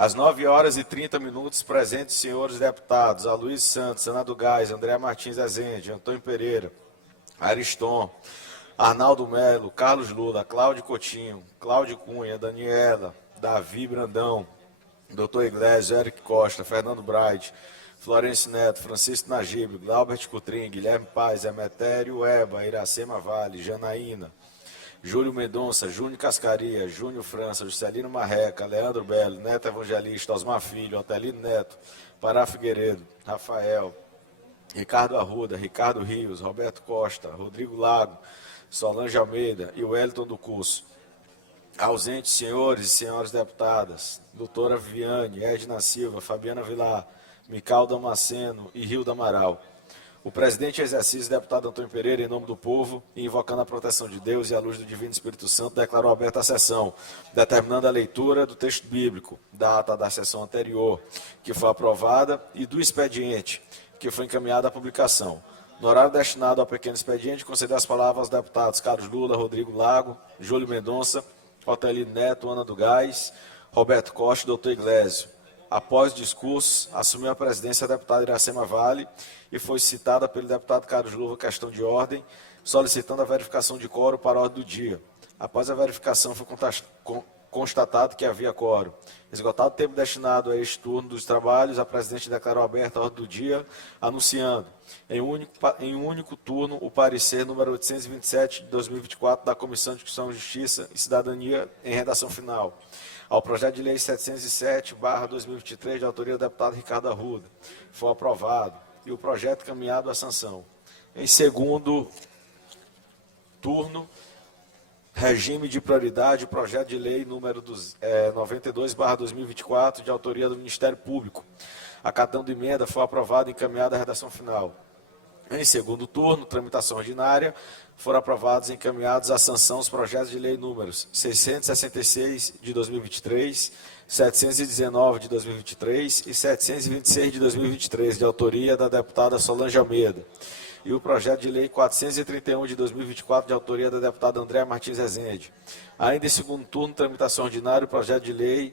Às 9h30, presentes senhores deputados, Aloysio Santos, Ana do Gás, André Martins Rezende, Antônio Pereira, Ariston, Arnaldo Melo, Carlos Lula, Cláudio Coutinho, Cláudio Cunha, Daniela, Davi Brandão, Dr. Iglesias, Eric Costa, Fernando Braide, Florencio Neto, Francisco Najib, Glaubert Coutrin, Guilherme Paz, Emetério Eba, Iracema Vale, Janaína, Júlio Mendonça, Júnior Cascaria, Júnior França, Juscelino Marreca, Leandro Belo, Neto Evangelista, Osmar Filho, Otelino Neto, Pará Figueiredo, Rafael, Ricardo Arruda, Ricardo Rios, Roberto Costa, Rodrigo Lago, Solange Almeida e Wellington do Curso. Ausentes, senhores e senhoras deputadas, doutora Viviane, Edna Silva, Fabiana Vilar, Mical Damasceno e Rilda Amaral. O presidente em exercício, deputado Antônio Pereira, em nome do povo, e invocando a proteção de Deus e a luz do Divino Espírito Santo, declarou aberta a sessão, determinando a leitura do texto bíblico, da ata da sessão anterior, que foi aprovada, e do expediente, que foi encaminhado à publicação. No horário destinado ao pequeno expediente, concedeu as palavras aos deputados Carlos Lula, Rodrigo Lago, Júlio Mendonça, Otelino Neto, Ana do Gás, Roberto Costa e doutor Iglesias. Após o discurso, assumiu a presidência a deputada Iracema Vale e foi citada pelo deputado Carlos Lula questão de ordem, solicitando a verificação de quórum para a ordem do dia. Após a verificação, foi constatado que havia quórum. Esgotado o tempo destinado a este turno dos trabalhos, a presidente declarou aberta a ordem do dia, anunciando, em um único turno, o parecer número 827 de 2024 da Comissão de Constituição, Justiça e Cidadania, em redação final, ao projeto de lei 707/2023, de autoria do deputado Ricardo Arruda. Foi aprovado e o projeto caminhado à sanção. Em segundo turno, regime de prioridade, projeto de lei número 92/2024, de autoria do Ministério Público. Acatando emenda, foi aprovado e encaminhado à redação final. Em segundo turno, tramitação ordinária, foram aprovados e encaminhados à sanção os projetos de lei números 666 de 2023, 719 de 2023 e 726 de 2023, de autoria da deputada Solange Almeida. E o projeto de lei 431 de 2024, de autoria da deputada Andréa Martins Rezende. Ainda em segundo turno, tramitação ordinária, o projeto de lei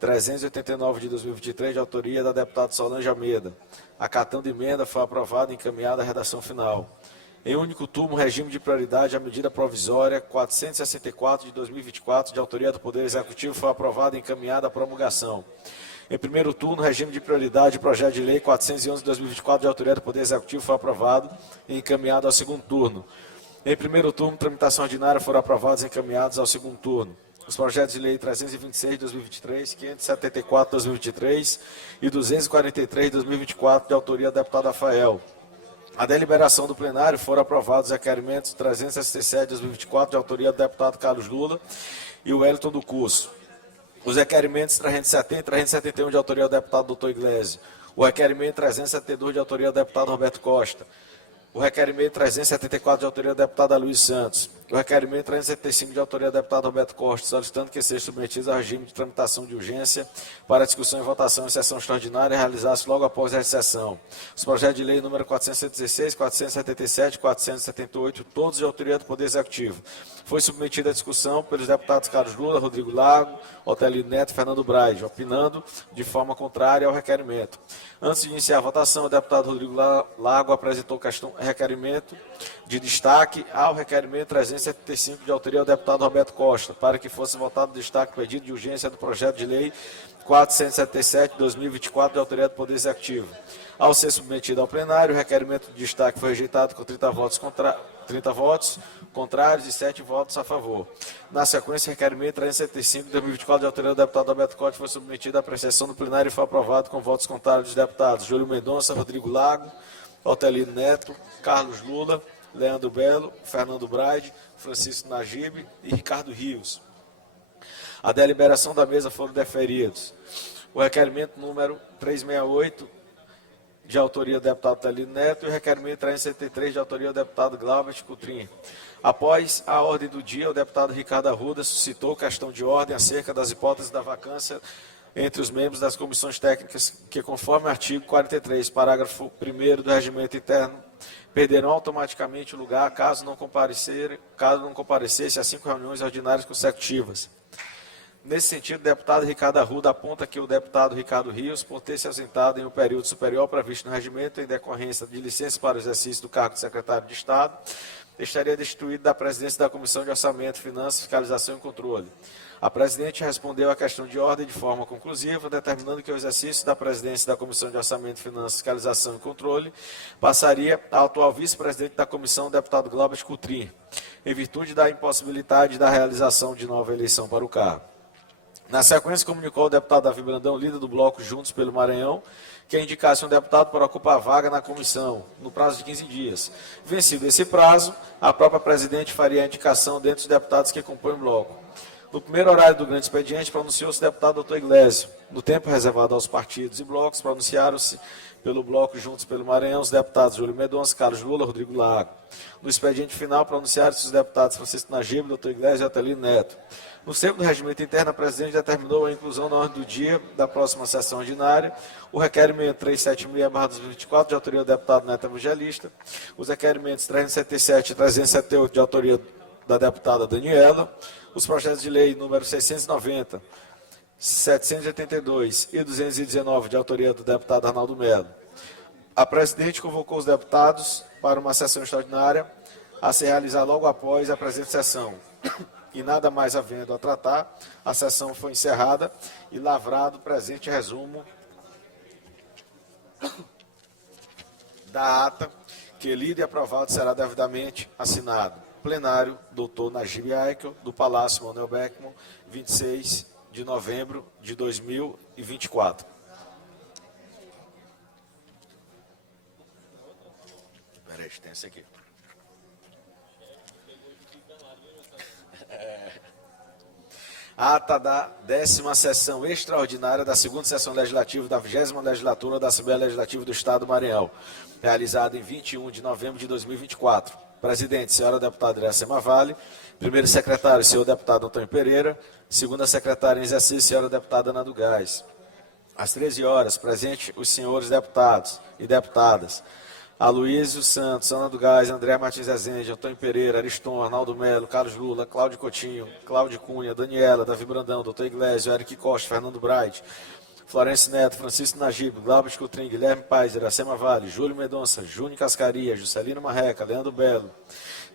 389 de 2023, de autoria da deputada Solange Almeida. Acatando emenda, foi aprovado e encaminhado à redação final. Em único turno, regime de prioridade, a medida provisória 464 de 2024, de autoria do Poder Executivo, foi aprovada e encaminhada à promulgação. Em primeiro turno, regime de prioridade, projeto de lei 411 de 2024, de autoria do Poder Executivo, foi aprovado e encaminhado ao segundo turno. Em primeiro turno, tramitação ordinária, foram aprovados e encaminhados ao segundo turno. Os projetos de lei 326 de 2023, 574 de 2023 e 243 de 2024, de autoria do deputado Rafael. A deliberação do plenário foram aprovados os requerimentos 367 de 2024, de autoria do deputado Carlos Lula e o Wellington do Curso. Os requerimentos 370 e 371, de autoria do deputado Dr. Iglesias. O requerimento 372, de autoria do deputado Roberto Costa. O requerimento 374, de autoria do deputado Aloysio Santos. O requerimento 375, de autoria do deputado Roberto Costa, solicitando que seja submetido ao regime de tramitação de urgência para discussão e votação em sessão extraordinária, realizar-se logo após a sessão. Os projetos de lei número 416, 477 e 478, todos de autoria do Poder Executivo. Foi submetido à discussão pelos deputados Carlos Lula, Rodrigo Lago, Otelino Neto e Fernando Braide, opinando de forma contrária ao requerimento. Antes de iniciar a votação, o deputado Rodrigo Lago apresentou requerimento de destaque ao requerimento 375, de autoria do deputado Roberto Costa, para que fosse votado o destaque pedido de urgência do projeto de lei 477 de 2024, de autoria do Poder Executivo. Ao ser submetido ao plenário, o requerimento de destaque foi rejeitado com 30 votos contrários e 7 votos a favor. Na sequência, o requerimento 375 de 2024, de autoria do deputado Roberto Costa, foi submetido à apreciação do plenário e foi aprovado com votos contrários dos deputados Júlio Mendonça, Rodrigo Lago, Otelino Neto, Carlos Lula, Leandro Belo, Fernando Braide, Francisco Najib e Ricardo Rios. A deliberação da mesa foram deferidos. O requerimento número 368, de autoria do deputado Otelino Neto, e o requerimento 373, de autoria do deputado Glaubert Coutrin. Após a ordem do dia, o deputado Ricardo Arruda suscitou questão de ordem acerca das hipóteses da vacância entre os membros das comissões técnicas que, conforme o artigo 43, parágrafo 1º do Regimento Interno, perderão automaticamente o lugar caso não comparecesse a 5 reuniões ordinárias consecutivas. Nesse sentido, o deputado Ricardo Arruda aponta que o deputado Ricardo Rios, por ter se ausentado em um período superior previsto no regimento em decorrência de licença para o exercício do cargo de secretário de Estado, estaria destituído da presidência da Comissão de Orçamento, Finanças, Fiscalização e Controle. A presidente respondeu à questão de ordem de forma conclusiva, determinando que o exercício da presidência da Comissão de Orçamento, Finanças, Fiscalização e Controle passaria ao atual vice-presidente da comissão, deputado Glauber Coutrin, em virtude da impossibilidade da realização de nova eleição para o cargo. Na sequência, comunicou o deputado Davi Brandão, líder do bloco Juntos pelo Maranhão, que indicasse um deputado para ocupar a vaga na comissão, no prazo de 15 dias. Vencido esse prazo, a própria presidente faria a indicação dentre os deputados que compõem o bloco. No primeiro horário do grande expediente, pronunciou-se o deputado Dr. Iglesias. No tempo reservado aos partidos e blocos, pronunciaram-se pelo bloco Juntos pelo Maranhão os deputados Júlio Mendonça, Carlos Lula, Rodrigo Lago. No expediente final, pronunciaram-se os deputados Francisco Nagibe, Dr. Iglesias e Atelino Neto. No centro do regimento interno, a presidente determinou a inclusão na ordem do dia da próxima sessão ordinária o requerimento 376/2024, de autoria do deputado Neto Evangelista, os requerimentos 377 e 378, de autoria da deputada Daniela, os projetos de lei número 690, 782 e 219, de autoria do deputado Arnaldo Melo. A presidente convocou os deputados para uma sessão extraordinária a se realizar logo após a presente sessão. E nada mais havendo a tratar, a sessão foi encerrada e lavrado o presente resumo da ata, que lido e aprovado será devidamente assinado. Plenário, doutor Najib Aikel, do Palácio Manuel Beckmann, 26 de novembro de 2024. Peraí, tem esse aqui. Ata da 10ª sessão extraordinária da 2ª sessão legislativa da 20ª legislatura da Assembleia Legislativa do Estado do Maranhão, realizada em 21 de novembro de 2024. Presidente, senhora deputada Iracema Vale. Primeiro secretário, senhor deputado Antônio Pereira. Segunda secretária em exercício, senhora deputada Ana do Gás. Às 13 horas, presente os senhores deputados e deputadas Aloysio Santos, Ana do Gás, André Martins Rezende, Antônio Pereira, Ariston, Arnaldo Melo, Carlos Lula, Cláudio Coutinho, Cláudio Cunha, Daniela, Davi Brandão, Dr. Iglesias, Eric Costa, Fernando Bright, Florencio Neto, Francisco Nagibe, Glauber Coutrin, Guilherme Paes, Iracema Vale, Júlio Mendonça, Júnior Cascaria, Juscelino Marreca, Leandro Belo,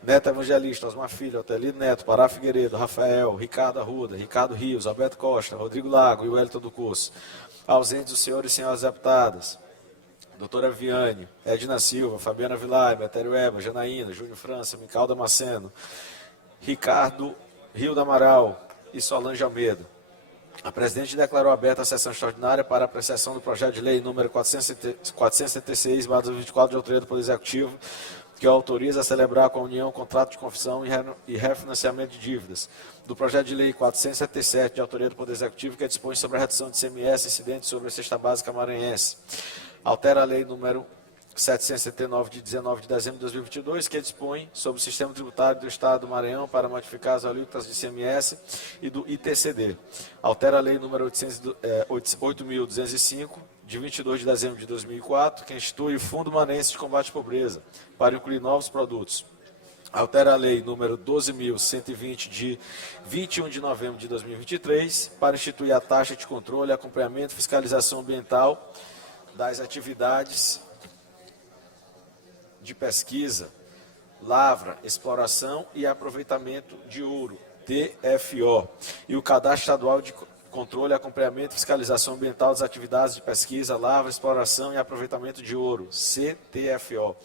Neto Evangelista, Osmar Filho, Otelino Neto, Pará Figueiredo, Rafael, Ricardo Arruda, Ricardo Rios, Alberto Costa, Rodrigo Lago e Wellington do Curso. Ausentes os senhores e senhoras deputadas, doutora Viane, Edna Silva, Fabiana Villar, Betério Eba, Janaína, Júnior França, Mical Damasceno, Ricardo Rio do Amaral e Solange Almeida. A presidente declarou aberta a sessão extraordinária para apreciação do projeto de lei número 476/2024, de autoria do Poder Executivo, que autoriza a celebrar com a União contrato de confissão e refinanciamento de dívidas. Do projeto de lei 477, de autoria do Poder Executivo, que dispõe sobre a redução de ICMS incidente sobre a cesta básica maranhense. Altera a lei número 779, de 19 de dezembro de 2022, que dispõe sobre o sistema tributário do Estado do Maranhão para modificar as alíquotas de ICMS e do ITCD. Altera a lei número 8.205, de 22 de dezembro de 2004, que institui o Fundo Maranhense de Combate à Pobreza, para incluir novos produtos. Altera a lei número 12.120, de 21 de novembro de 2023, para instituir a taxa de controle, acompanhamento e fiscalização ambiental das atividades de pesquisa, lavra, exploração e aproveitamento de ouro, TFO, e o Cadastro Estadual de Controle, Acompanhamento e Fiscalização Ambiental das Atividades de Pesquisa, Lavra, Exploração e Aproveitamento de Ouro, CTFO.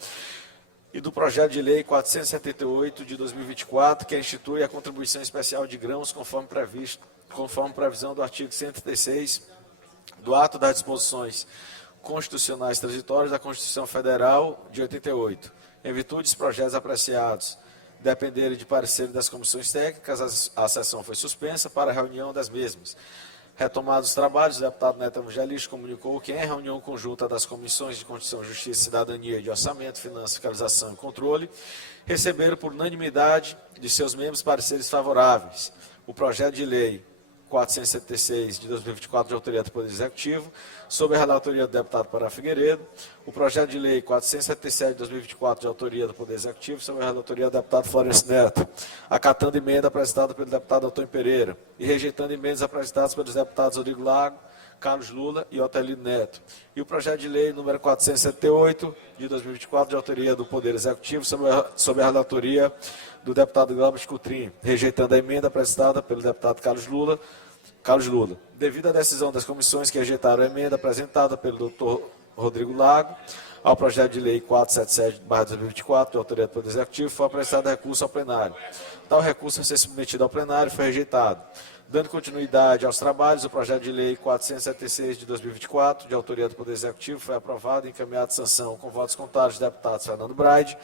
E do projeto de lei 478 de 2024, que institui a contribuição especial de grãos conforme previsão do artigo 136 do ato das disposições constitucionais transitórias da Constituição Federal de 88. Em virtude dos projetos apreciados dependerem de parecer das comissões técnicas, a sessão foi suspensa para a reunião das mesmas. Retomados os trabalhos, o deputado Neto Evangelista comunicou que, em reunião conjunta das comissões de Constituição, Justiça, Cidadania, de Orçamento, Finanças, Fiscalização e Controle, receberam por unanimidade de seus membros pareceres favoráveis. O projeto de lei 476 de 2024, de autoria do Poder Executivo, sob a relatoria do deputado Pará Figueiredo. O projeto de lei 477 de 2024, de autoria do Poder Executivo, sob a relatoria do deputado Florencio Neto, acatando emenda apresentada pelo deputado Antônio Pereira e rejeitando emendas apresentadas pelos deputados Rodrigo Lago, Carlos Lula e Otelino Neto. E o projeto de lei número 478 de 2024, de autoria do Poder Executivo, sob a relatoria do deputado Glauber Coutrinho, rejeitando a emenda apresentada pelo deputado Carlos Lula. Devido à decisão das comissões que rejeitaram a emenda apresentada pelo doutor Rodrigo Lago ao projeto de lei 477/2024, de autoria do Poder Executivo, foi apresentado recurso ao plenário. Tal recurso a ser submetido ao plenário foi rejeitado. Dando continuidade aos trabalhos, o projeto de lei 476 de 2024, de autoria do Poder Executivo, foi aprovado e encaminhado à sanção com votos contados dos deputados Fernando Braide,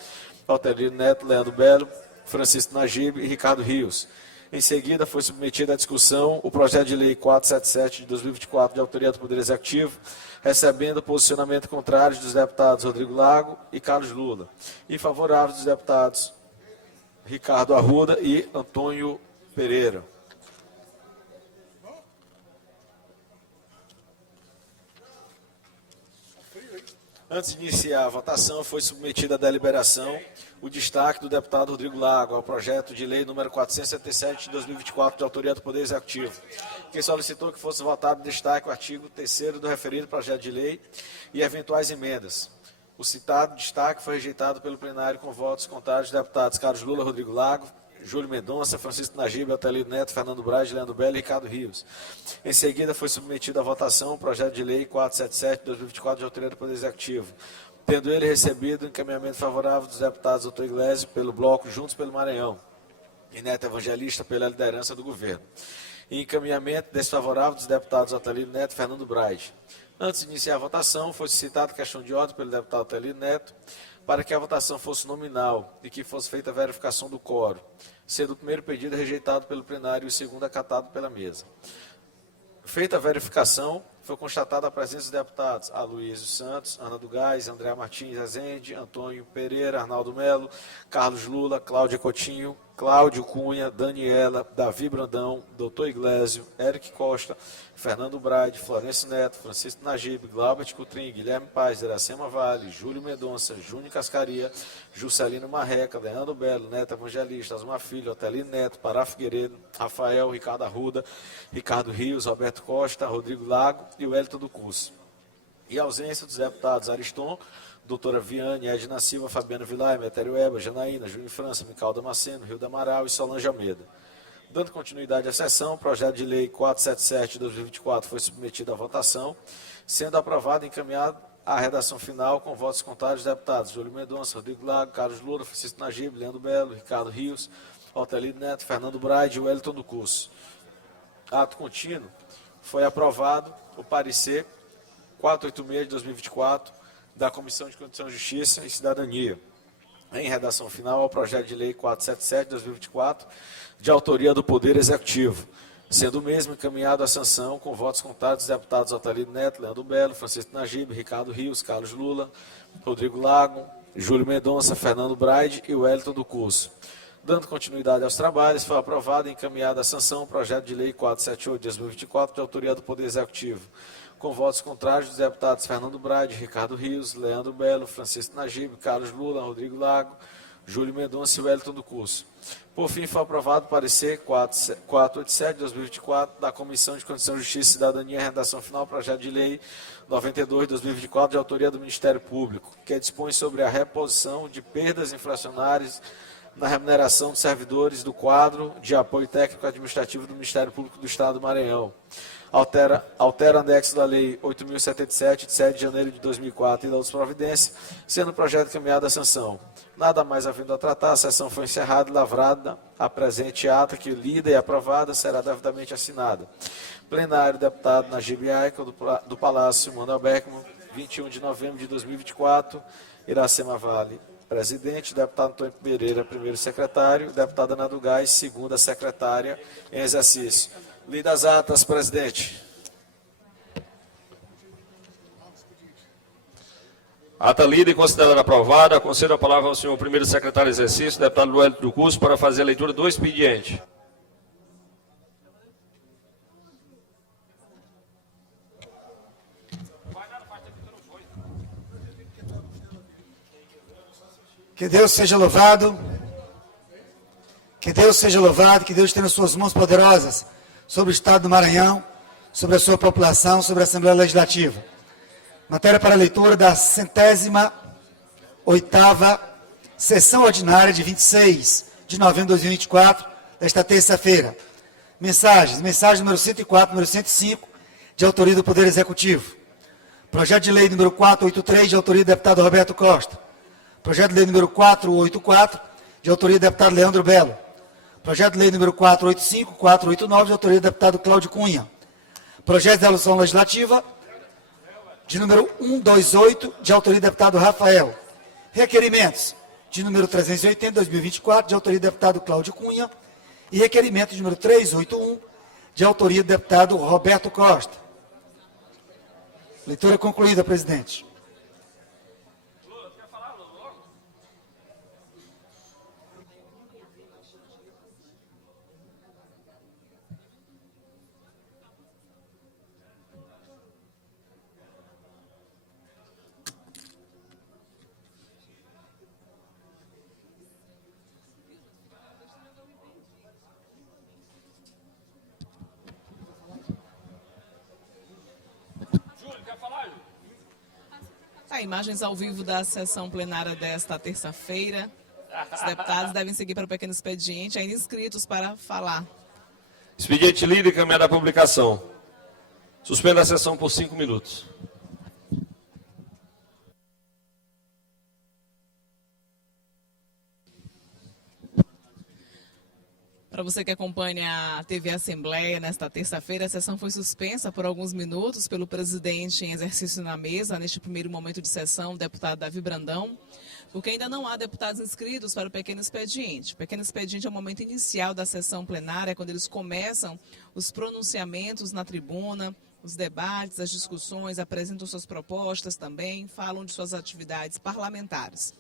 Otelino Neto, Leandro Belo, Francisco Najib e Ricardo Rios. Em seguida, foi submetido à discussão o projeto de lei 477 de 2024, de autoria do Poder Executivo, recebendo posicionamento contrário dos deputados Rodrigo Lago e Carlos Lula, e favorável dos deputados Ricardo Arruda e Antônio Pereira. Antes de iniciar a votação, foi submetida à deliberação o destaque do deputado Rodrigo Lago ao projeto de lei número 477 de 2024, de autoria do Poder Executivo, que solicitou que fosse votado em destaque o artigo 3º do referido projeto de lei e eventuais emendas. O citado destaque foi rejeitado pelo plenário com votos contrários dos deputados Carlos Lula, Rodrigo Lago, Júlio Mendonça, Francisco Najib, Otelino Neto, Fernando Braide, Leandro Belo e Ricardo Rios. Em seguida, foi submetido à votação o projeto de lei 477 de 2024, de autoria do Poder Executivo, tendo ele recebido encaminhamento favorável dos deputados Doutor Iglesias pelo bloco Juntos pelo Maranhão e Neto Evangelista pela liderança do governo, e encaminhamento desfavorável dos deputados Otelino Neto e Fernando Braide. Antes de iniciar a votação, foi suscitada questão de ordem pelo deputado Otelino Neto para que a votação fosse nominal e que fosse feita a verificação do quórum, sendo o primeiro pedido rejeitado pelo plenário e o segundo acatado pela mesa. Feita a verificação, foi constatada a presença dos deputados Aloysio Santos, Ana do Gás, André Martins Rezende, Antônio Pereira, Arnaldo Melo, Carlos Lula, Cláudia Coutinho, Cláudio Cunha, Daniela, Davi Brandão, Doutor Iglesio, Eric Costa, Fernando Braide, Florencio Neto, Francisco Najib, Glauber Coutrinho, Guilherme Paz, Iracema Vale, Júlio Mendonça, Júnior Cascaria, Juscelino Marreca, Leandro Belo, Neto Evangelista, Asmar Filho, Otelino Neto, Pará Figueiredo, Rafael, Ricardo Arruda, Ricardo Rios, Roberto Costa, Rodrigo Lago e o Wellington do Curso. E a ausência dos deputados Ariston, doutora Viane, Edna Silva, Fabiano Vilar, Metério Eba, Janaína, Júnior França, Mical Damasceno, Rio da Amaral e Solange Almeida. Dando continuidade à sessão, o projeto de lei 477 de 2024 foi submetido à votação, sendo aprovado e encaminhado à redação final com votos contrários dos deputados Júlio Mendonça, Rodrigo Lago, Carlos Lula, Francisco Najib, Leandro Belo, Ricardo Rios, Otelino Neto, Fernando Braide e Wellington do Curso. Ato contínuo, foi aprovado o parecer 486 de 2024 da Comissão de Constituição, Justiça e Cidadania, em redação final ao projeto de lei 477 de 2024, de autoria do Poder Executivo, sendo o mesmo encaminhado à sanção com votos contrários dos deputados Otelino Neto, Leandro Belo, Francisco Najib, Ricardo Rios, Carlos Lula, Rodrigo Lago, Júlio Mendonça, Fernando Braide e Wellington do Curso. Dando continuidade aos trabalhos, foi aprovado e encaminhado à sanção o projeto de lei 478 de 2024, de autoria do Poder Executivo, com votos contrários dos deputados Fernando Braide, Ricardo Rios, Leandro Belo, Francisco Najib, Carlos Lula, Rodrigo Lago, Júlio Mendonça e Wellington do Curso. Por fim, foi aprovado o parecer 487 de 2024 da Comissão de Constituição, Justiça e Cidadania, em redação final, projeto de lei 92 de 2024, de autoria do Ministério Público, que dispõe sobre a reposição de perdas inflacionárias na remuneração dos servidores do quadro de apoio técnico administrativo do Ministério Público do Estado do Maranhão. Altera anexo da Lei 8.077, de 7 de janeiro de 2004 e da outra providência, sendo o projeto encaminhado à sanção. Nada mais havendo a tratar, a sessão foi encerrada e lavrada a presente ata, que lida e aprovada será devidamente assinada. Plenário, deputado Najib Aica, do Palácio Manuel Beckman, 21 de novembro de 2024, Iracema Vale, presidente, deputado Antônio Pereira, primeiro secretário, deputada Ana do Gás, segunda secretária em exercício. Lida as atas, presidente. Ata lida e considerada aprovada. Concedo a palavra ao senhor primeiro secretário de exercício, deputado Wellington do Curso, para fazer a leitura do expediente. Que Deus seja louvado. Que Deus seja louvado, que Deus tenha suas mãos poderosas sobre o Estado do Maranhão, sobre a sua população, sobre a Assembleia Legislativa. Matéria para leitura da 108ª sessão ordinária de 26 de novembro de 2024, desta terça-feira. Mensagem número 104, número 105, de autoria do Poder Executivo. Projeto de lei número 483, de autoria do deputado Roberto Costa. Projeto de lei número 484, de autoria do deputado Leandro Belo. Projeto de lei número 485, 489, de autoria do deputado Cláudio Cunha. Projeto de resolução legislativa de número 128, de autoria do deputado Rafael. Requerimentos de número 380, 2024, de autoria do deputado Cláudio Cunha. E requerimento de número 381, de autoria do deputado Roberto Costa. Leitura concluída, presidente. Imagens ao vivo da sessão plenária desta terça-feira. Os deputados devem seguir para o pequeno expediente, ainda inscritos para falar. Expediente lido e encaminhado à publicação. Suspenda a sessão por 5 minutos. Para você que acompanha a TV Assembleia, nesta terça-feira, a sessão foi suspensa por alguns minutos pelo presidente em exercício na mesa, neste primeiro momento de sessão, o deputado Davi Brandão, porque ainda não há deputados inscritos para o pequeno expediente. O pequeno expediente é o momento inicial da sessão plenária, quando eles começam os pronunciamentos na tribuna, os debates, as discussões, apresentam suas propostas também, falam de suas atividades parlamentares.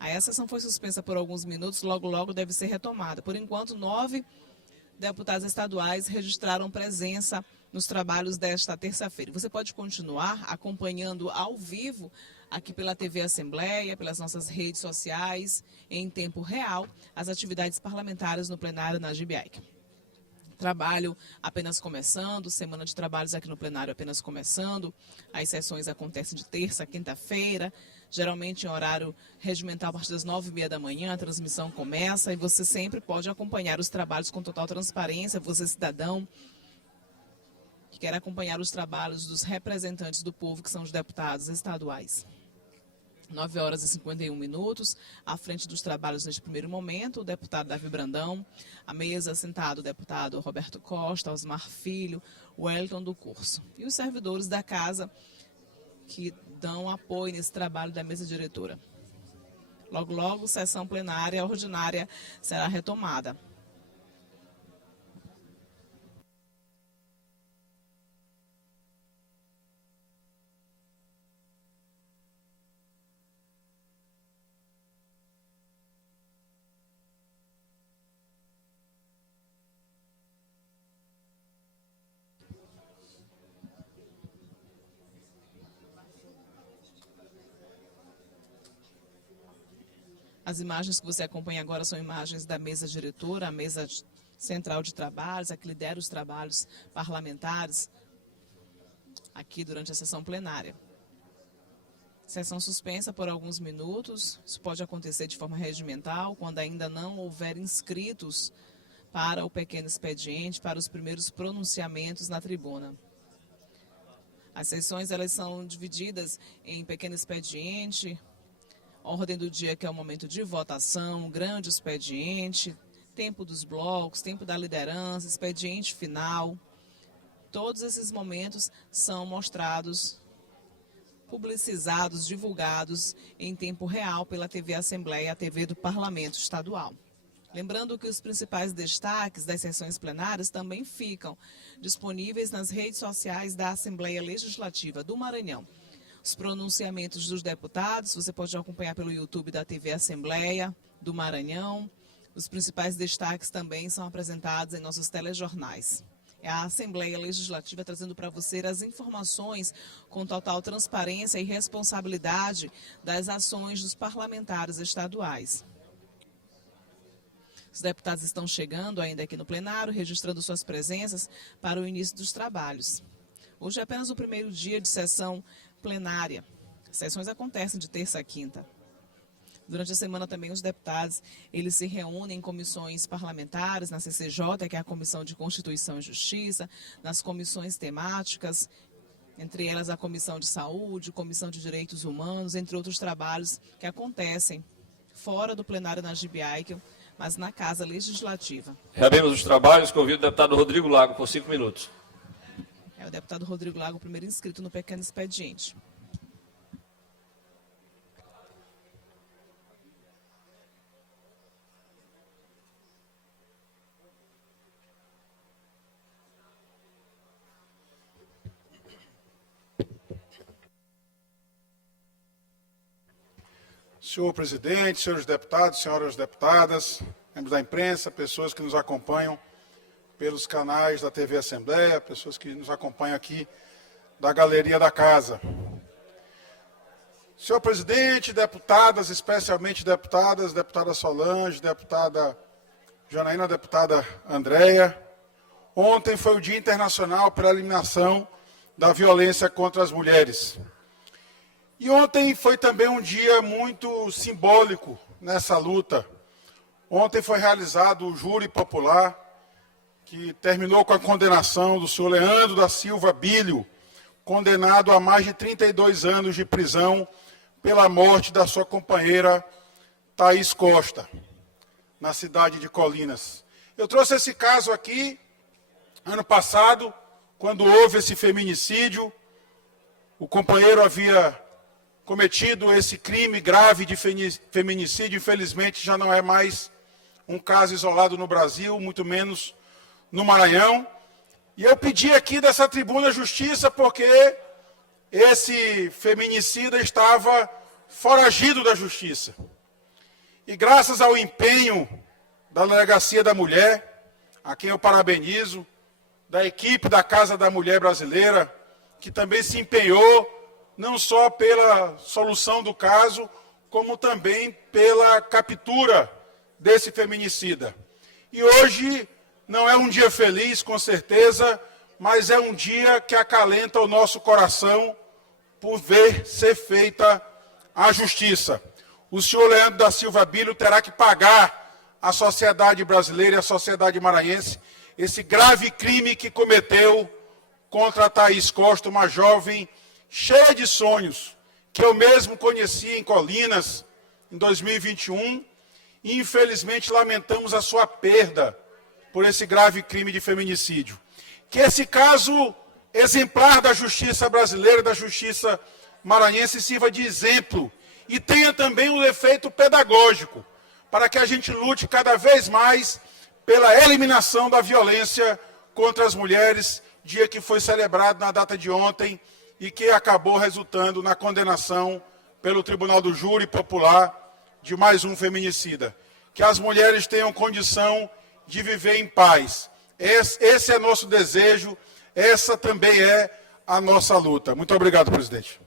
Aí a sessão foi suspensa por alguns minutos, logo deve ser retomada. Por enquanto, 9 deputados estaduais registraram presença nos trabalhos desta terça-feira. Você pode continuar acompanhando ao vivo aqui pela TV Assembleia, pelas nossas redes sociais, em tempo real, as atividades parlamentares no plenário na GBIC. Trabalho apenas começando, semana de trabalhos aqui no plenário apenas começando. As sessões acontecem de terça a quinta-feira, geralmente em horário regimental a partir das 9h30 da manhã, a transmissão começa e você sempre pode acompanhar os trabalhos com total transparência, você cidadão que quer acompanhar os trabalhos dos representantes do povo, que são os deputados estaduais. 9h51, à frente dos trabalhos neste primeiro momento, o deputado Davi Brandão, à mesa sentado o deputado Roberto Costa, Osmar Filho, Wellington do Curso. E os servidores da casa que dão apoio nesse trabalho da mesa diretora. Logo, sessão plenária ordinária será retomada. As imagens que você acompanha agora são imagens da mesa diretora, a mesa central de trabalhos, a que lidera os trabalhos parlamentares aqui durante a sessão plenária. Sessão suspensa por alguns minutos, isso pode acontecer de forma regimental, quando ainda não houver inscritos para o pequeno expediente, para os primeiros pronunciamentos na tribuna. As sessões elas são divididas em pequeno expediente, ordem do dia, que é o momento de votação, grande expediente, tempo dos blocos, tempo da liderança, expediente final. Todos esses momentos são mostrados, publicizados, divulgados em tempo real pela TV Assembleia, a TV do Parlamento Estadual. Lembrando que os principais destaques das sessões plenárias também ficam disponíveis nas redes sociais da Assembleia Legislativa do Maranhão. Os pronunciamentos dos deputados, você pode acompanhar pelo YouTube da TV Assembleia do Maranhão. Os principais destaques também são apresentados em nossos telejornais. a Assembleia Legislativa trazendo para você as informações com total transparência e responsabilidade das ações dos parlamentares estaduais. Os deputados estão chegando ainda aqui no plenário, registrando suas presenças para o início dos trabalhos. Hoje é apenas o primeiro dia de sessão plenária. As sessões acontecem de terça a quinta. Durante a semana também os deputados, eles se reúnem em comissões parlamentares, na CCJ, que é a Comissão de Constituição e Justiça, nas comissões temáticas, entre elas a Comissão de Saúde, Comissão de Direitos Humanos, entre outros trabalhos que acontecem fora do plenário Najib Aikel, mas na Casa Legislativa. Reabrimos os trabalhos, convido o deputado Rodrigo Lago por 5 minutos. É o deputado Rodrigo Lago, o primeiro inscrito no pequeno expediente. Senhor presidente, senhores deputados, senhoras deputadas, membros da imprensa, pessoas que nos acompanham pelos canais da TV Assembleia, pessoas que nos acompanham aqui da galeria da casa. Senhor presidente, deputadas, especialmente deputadas, deputada Solange, deputada Janaína, deputada Andréia, ontem foi o Dia Internacional para a Eliminação da Violência contra as Mulheres. E ontem foi também um dia muito simbólico nessa luta. Ontem foi realizado o júri popular, que terminou com a condenação do senhor Leandro da Silva Bilho, condenado a mais de 32 anos de prisão pela morte da sua companheira Thaís Costa, na cidade de Colinas. Eu trouxe esse caso aqui, ano passado, quando houve esse feminicídio. O companheiro havia cometido esse crime grave de feminicídio, infelizmente já não é mais um caso isolado no Brasil, muito menos no Maranhão. E eu pedi aqui dessa tribuna justiça porque esse feminicida estava foragido da justiça. E graças ao empenho da Delegacia da Mulher, a quem eu parabenizo, da equipe da Casa da Mulher Brasileira, que também se empenhou não só pela solução do caso, como também pela captura desse feminicida. E hoje não é um dia feliz, com certeza, mas é um dia que acalenta o nosso coração por ver ser feita a justiça. O senhor Leandro da Silva Bilho terá que pagar à sociedade brasileira e à sociedade maranhense esse grave crime que cometeu contra a Thaís Costa, uma jovem cheia de sonhos, que eu mesmo conheci em Colinas, em 2021, e infelizmente lamentamos a sua perda por esse grave crime de feminicídio. Que esse caso exemplar da justiça brasileira, da justiça maranhense, sirva de exemplo e tenha também um efeito pedagógico, para que a gente lute cada vez mais pela eliminação da violência contra as mulheres, dia que foi celebrado na data de ontem, e que acabou resultando na condenação pelo Tribunal do Júri Popular de mais um feminicida. Que as mulheres tenham condição de viver em paz. Esse é nosso desejo, essa também é a nossa luta. Muito obrigado, presidente.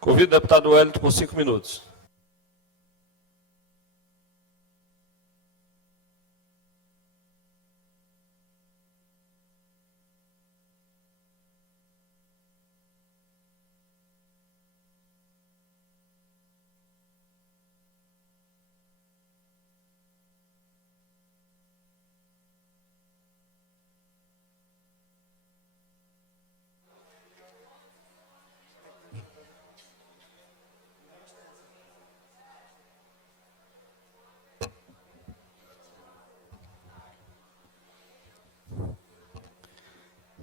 Convido o deputado Wellington por 5 minutos.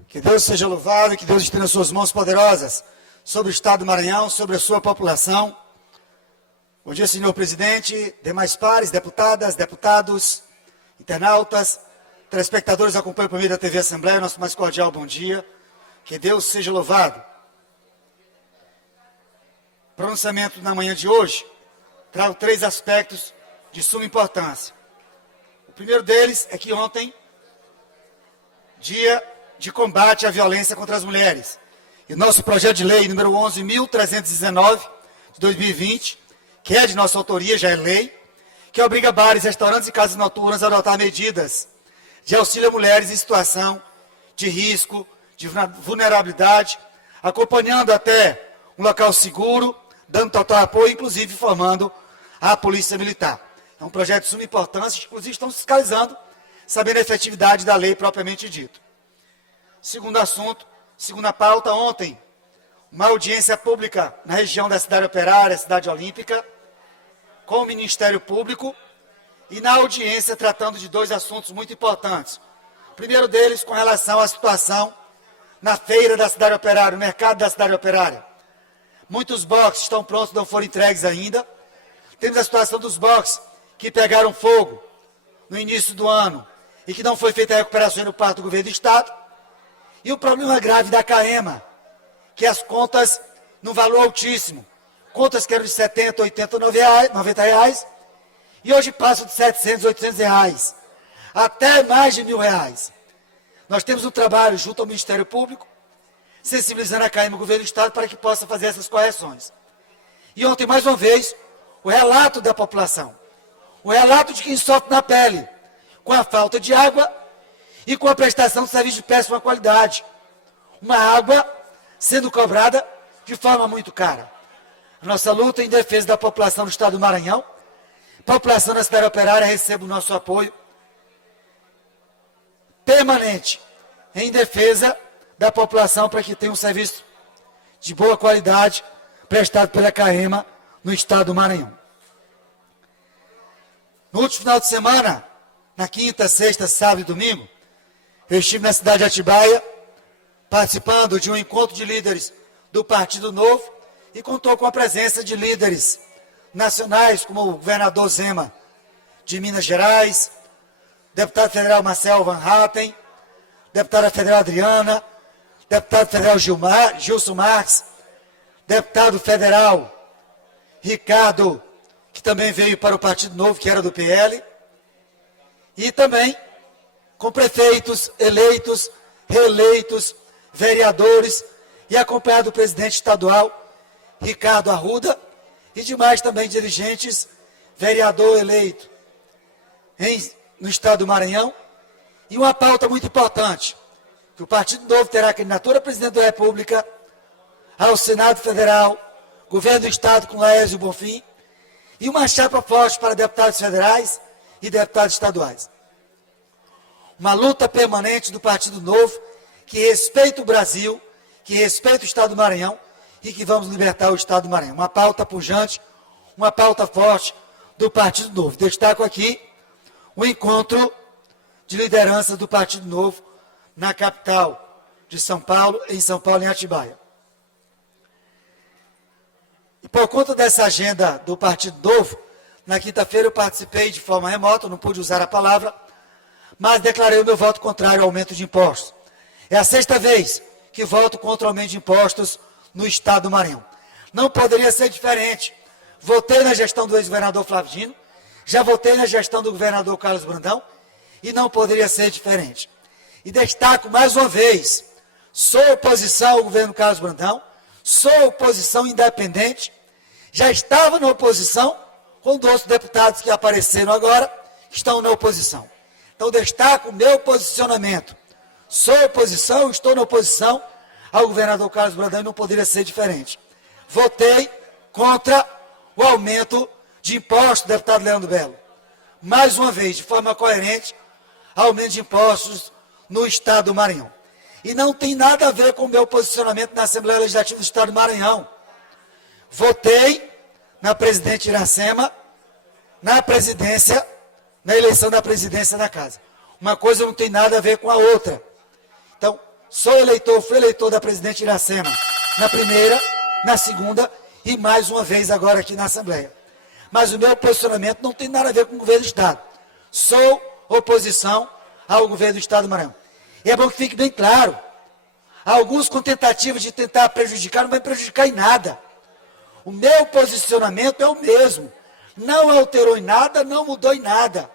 Que Deus seja louvado e que Deus estenda suas mãos poderosas sobre o Estado do Maranhão, sobre a sua população. Bom dia, senhor presidente, demais pares, deputadas, deputados, internautas, telespectadores que acompanham por meio da TV Assembleia, nosso mais cordial bom dia. Que Deus seja louvado. Pronunciamento na manhã de hoje, trago 3 aspectos de suma importância. O primeiro deles é que ontem, dia de combate à violência contra as mulheres, e o nosso projeto de lei número 11.319 de 2020, que é de nossa autoria, já é lei, que obriga bares, restaurantes e casas noturnas a adotar medidas de auxílio a mulheres em situação de risco, de vulnerabilidade, acompanhando até um local seguro, dando total apoio, inclusive informando a Polícia Militar. É um projeto de suma importância, inclusive estamos fiscalizando, sabendo a efetividade da lei propriamente dita. Segundo assunto, segunda pauta, ontem, uma audiência pública na região da Cidade Operária, Cidade Olímpica, com o Ministério Público, e na audiência tratando de 2 assuntos muito importantes. O primeiro deles com relação à situação na feira da Cidade Operária, no mercado da Cidade Operária. Muitos boxes estão prontos, não foram entregues ainda. Temos a situação dos boxes que pegaram fogo no início do ano e que não foi feita a recuperação no parte do governo do Estado. E o problema grave da CAEMA, que as contas num valor altíssimo, contas que eram de 70, 80, 90 reais, e hoje passam de 700, 800 reais, até mais de R$1.000. Nós temos um trabalho junto ao Ministério Público, sensibilizando a CAEMA e o governo do Estado para que possa fazer essas correções. E ontem, mais uma vez, o relato da população, o relato de quem sofre na pele, com a falta de água e com a prestação de serviço de péssima qualidade. Uma água sendo cobrada de forma muito cara. A nossa luta em defesa da população do Estado do Maranhão, população da Cidade Operária, recebe o nosso apoio permanente em defesa da população para que tenha um serviço de boa qualidade prestado pela CAEMA no Estado do Maranhão. No último final de semana, na quinta, sexta, sábado e domingo, eu estive na cidade de Atibaia, participando de um encontro de líderes do Partido Novo e contou com a presença de líderes nacionais, como o governador Zema de Minas Gerais, deputado federal Marcel Van Hatten, deputada federal Adriana, deputado federal Gilson Marques, deputado federal Ricardo, que também veio para o Partido Novo, que era do PL, e também com prefeitos eleitos, reeleitos, vereadores, e acompanhado do presidente estadual, Ricardo Arruda, e demais também dirigentes, vereador eleito no Estado do Maranhão, e uma pauta muito importante, que o Partido Novo terá candidatura a presidente da República, ao Senado Federal, governo do Estado com Laércio Bonfim, e uma chapa forte para deputados federais e deputados estaduais. Uma luta permanente do Partido Novo, que respeita o Brasil, que respeita o Estado do Maranhão e que vamos libertar o Estado do Maranhão. Uma pauta pujante, uma pauta forte do Partido Novo. Destaco aqui o encontro de liderança do Partido Novo na capital de São Paulo, em Atibaia. E por conta dessa agenda do Partido Novo, na quinta-feira eu participei de forma remota, não pude usar a palavra, mas declarei o meu voto contrário ao aumento de impostos. É a 6ª vez que voto contra o aumento de impostos no Estado do Maranhão. Não poderia ser diferente. Votei na gestão do ex-governador Flávio Dino, já votei na gestão do governador Carlos Brandão, e não poderia ser diferente. E destaco mais uma vez, sou oposição ao governo Carlos Brandão, sou oposição independente, já estava na oposição com 12 deputados que apareceram agora, que estão na oposição. Então destaco o meu posicionamento. Sou oposição, estou na oposição ao governador Carlos Brandão e não poderia ser diferente. Votei contra o aumento de impostos, deputado Leandro Belo. Mais uma vez, de forma coerente, aumento de impostos no Estado do Maranhão. E não tem nada a ver com o meu posicionamento na Assembleia Legislativa do Estado do Maranhão. Votei na presidente Iracema, na presidência, na eleição da presidência da casa. Uma coisa não tem nada a ver com a outra. Então, Sou eleitor, fui eleitor da presidente Iracema na primeira, na segunda e mais uma vez agora aqui na Assembleia. Mas o meu posicionamento não tem nada a ver com o governo do Estado. Sou oposição ao governo do Estado do Maranhão. E é bom que fique bem claro. Alguns com tentativa de tentar prejudicar, não vai prejudicar em nada. O meu posicionamento é o mesmo. Não alterou em nada, não mudou em nada.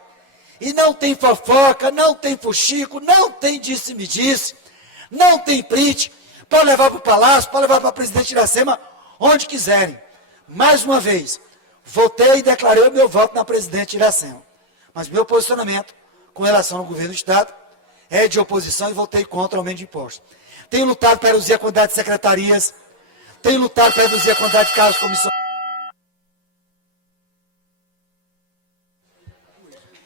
E não tem fofoca, não tem fuxico, não tem disse-me-disse, não tem print. Pode levar para o Palácio, pode levar para a presidente Iracema, onde quiserem. Mais uma vez, votei e declarei o meu voto na presidente Iracema. Mas meu posicionamento com relação ao governo do Estado é de oposição e votei contra o aumento de impostos. Tenho lutado para reduzir a quantidade de secretarias, tenho lutado para reduzir a quantidade de cargos comissionados.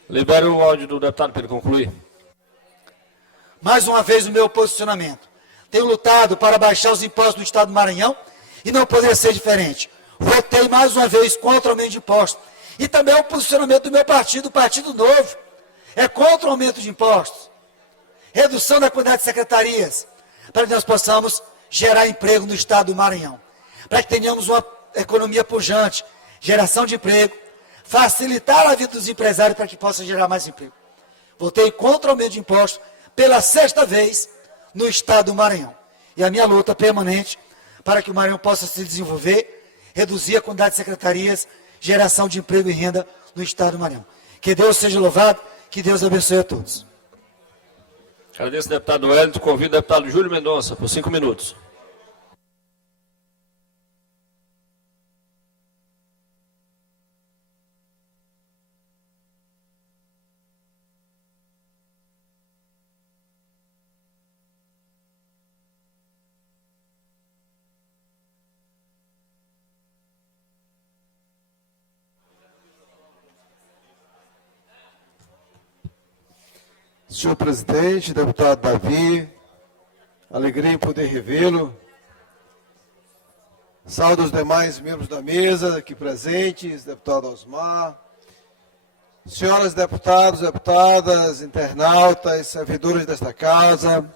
Libero o áudio do deputado para ele concluir. Mais uma vez o meu posicionamento. Tenho lutado para baixar os impostos do Estado do Maranhão e não poderia ser diferente. Votei mais uma vez contra o aumento de impostos. E também o posicionamento do meu partido, o Partido Novo, é contra o aumento de impostos. Redução da quantidade de secretarias, para que nós possamos gerar emprego no Estado do Maranhão. Para que tenhamos uma economia pujante, geração de emprego, facilitar a vida dos empresários para que possa gerar mais emprego. Votei contra o aumento de impostos pela 6ª vez no Estado do Maranhão. E a minha luta permanente para que o Maranhão possa se desenvolver, reduzir a quantidade de secretarias, geração de emprego e renda no Estado do Maranhão. Que Deus seja louvado, que Deus abençoe a todos. Agradeço ao deputado Wellington, convido o deputado Júlio Mendonça por 5 minutos. Senhor presidente, deputado Davi, alegria em poder revê-lo. Saúdo os demais membros da mesa aqui presentes, deputado Osmar, senhoras deputados, deputadas, internautas, servidores desta casa.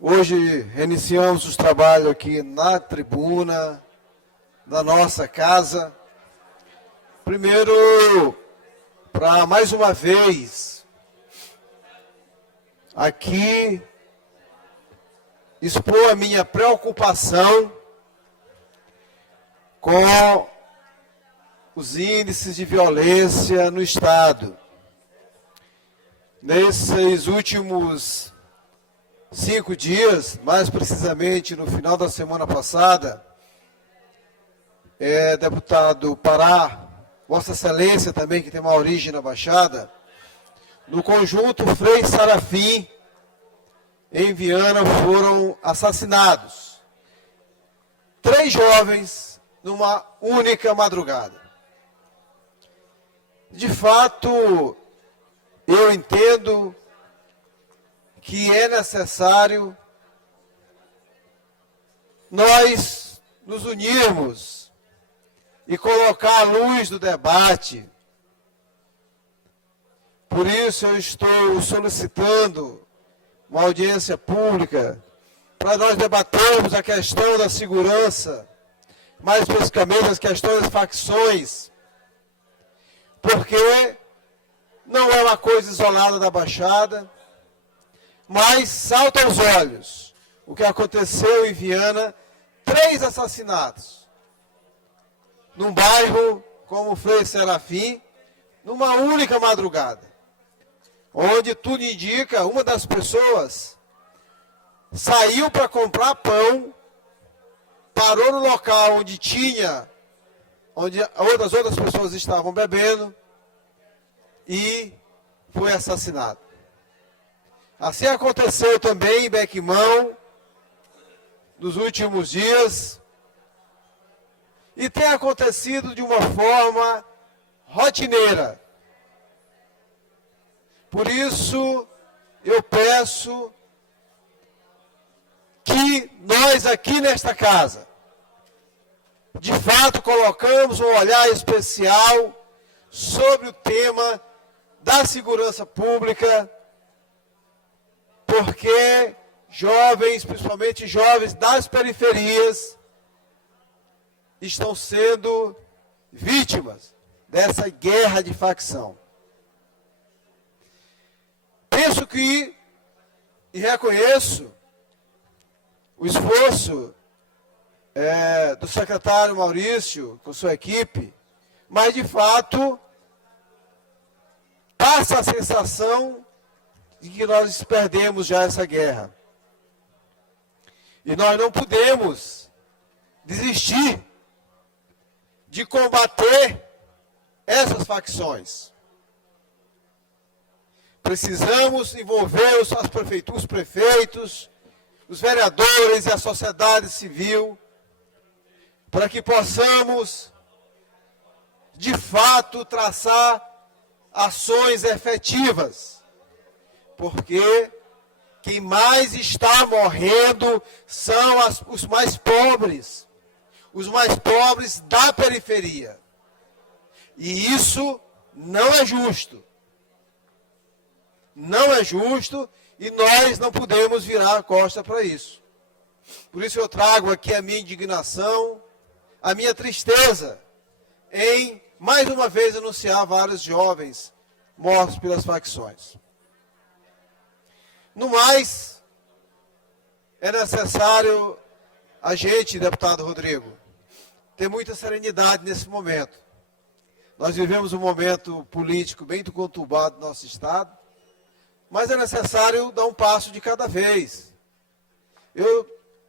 Hoje reiniciamos os trabalhos aqui na tribuna, na nossa casa. Primeiro, para mais uma vez aqui expor a minha preocupação com os índices de violência no Estado. Nesses últimos 5 dias, mais precisamente no final da semana passada, deputado Pará, Vossa Excelência também, que tem uma origem na Baixada, no conjunto Frei Sarafim, em Viana, foram assassinados 3 jovens numa única madrugada. De fato, eu entendo que é necessário nós nos unirmos e colocar à luz do debate. Por isso eu estou solicitando uma audiência pública para nós debatermos a questão da segurança, mais especificamente as questões das facções, porque não é uma coisa isolada da Baixada, mas salta aos olhos o que aconteceu em Viana, 3 assassinatos, num bairro como Frei Serafim, numa única madrugada, onde tudo indica, uma das pessoas saiu para comprar pão, parou no local onde outras pessoas estavam bebendo e foi assassinado. Assim aconteceu também em Bequimão, nos últimos dias, e tem acontecido de uma forma rotineira. Por isso, eu peço que nós aqui nesta casa, de fato, colocamos um olhar especial sobre o tema da segurança pública, porque jovens, principalmente jovens das periferias, estão sendo vítimas dessa guerra de facção. Penso que, e reconheço, o esforço do secretário Maurício, com sua equipe, mas, de fato, passa a sensação de que nós perdemos já essa guerra. E nós não podemos desistir de combater essas facções. Precisamos envolver os prefeitos, os vereadores e a sociedade civil, para que possamos, de fato, traçar ações efetivas. Porque quem mais está morrendo são os mais pobres da periferia. E isso não é justo. Não é justo e nós não podemos virar a costa para isso. Por isso eu trago aqui a minha indignação, a minha tristeza em, mais uma vez, anunciar vários jovens mortos pelas facções. No mais, é necessário a gente, deputado Rodrigo, ter muita serenidade nesse momento. Nós vivemos um momento político bem conturbado no nosso Estado, mas é necessário dar um passo de cada vez.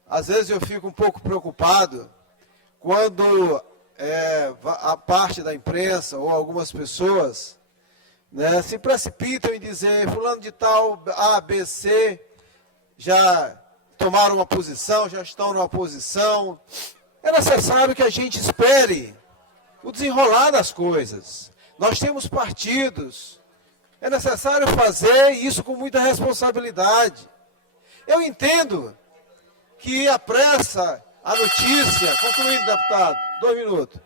Às vezes eu fico um pouco preocupado quando a parte da imprensa ou algumas pessoas, né, se precipitam em dizer fulano de tal, A, B, C, já tomaram uma posição, já estão numa posição. É necessário que a gente espere o desenrolar das coisas. Nós temos partidos. É necessário fazer isso com muita responsabilidade. Eu entendo que a pressa, a notícia, concluindo, deputado, 2 minutos.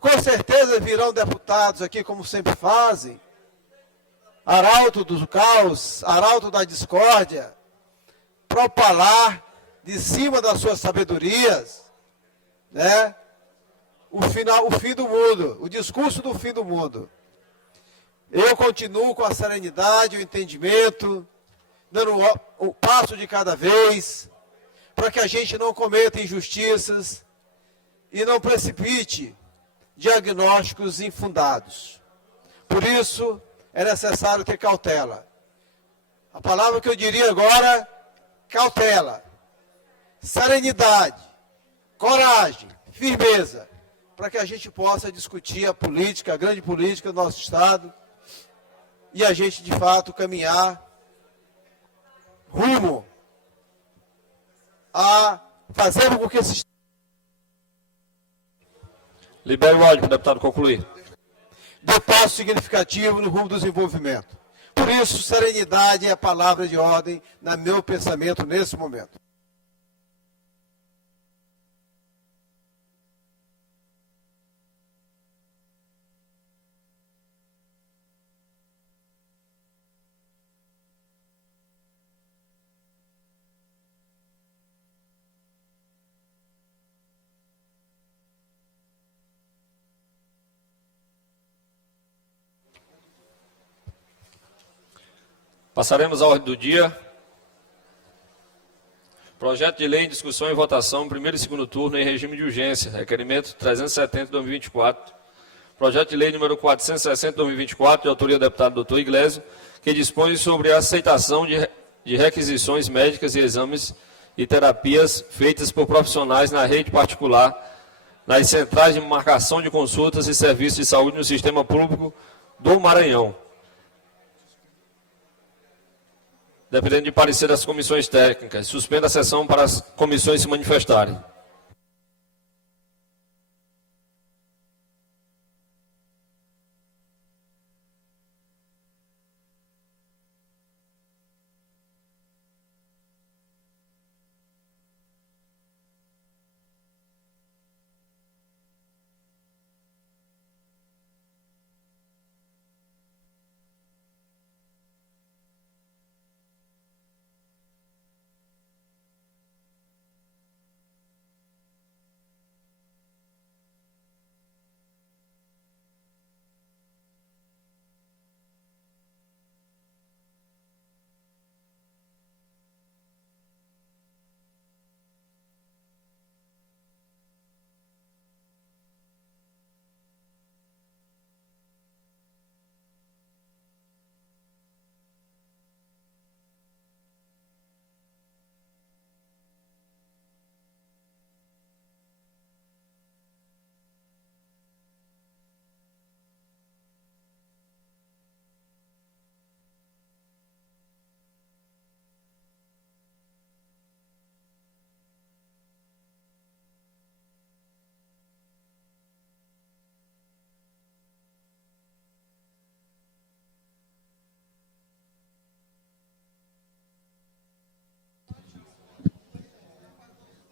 Com certeza virão deputados aqui, como sempre fazem, arauto do caos, arauto da discórdia, propalar de cima das suas sabedorias, né, o fim do mundo, o discurso do fim do mundo. Eu continuo com a serenidade, o entendimento, dando o passo de cada vez, para que a gente não cometa injustiças e não precipite diagnósticos infundados. Por isso, é necessário ter cautela. A palavra que eu diria agora, cautela, serenidade, coragem, firmeza, para que a gente possa discutir a política, a grande política do nosso Estado, e a gente, de fato, caminhar rumo a fazer com que esse... Libere o áudio para o deputado concluir. dê passo significativo no rumo do desenvolvimento. Por isso, serenidade é a palavra de ordem no meu pensamento nesse momento. Passaremos à ordem do dia. Projeto de lei em discussão e votação, primeiro e segundo turno em regime de urgência, requerimento 370/2024. Projeto de lei número 460/2024, de autoria do deputado Dr. Iglesias, que dispõe sobre a aceitação de requisições médicas e exames e terapias feitas por profissionais na rede particular, nas centrais de marcação de consultas e serviços de saúde no sistema público do Maranhão, dependendo de parecer das comissões técnicas. Suspenda a sessão para as comissões se manifestarem.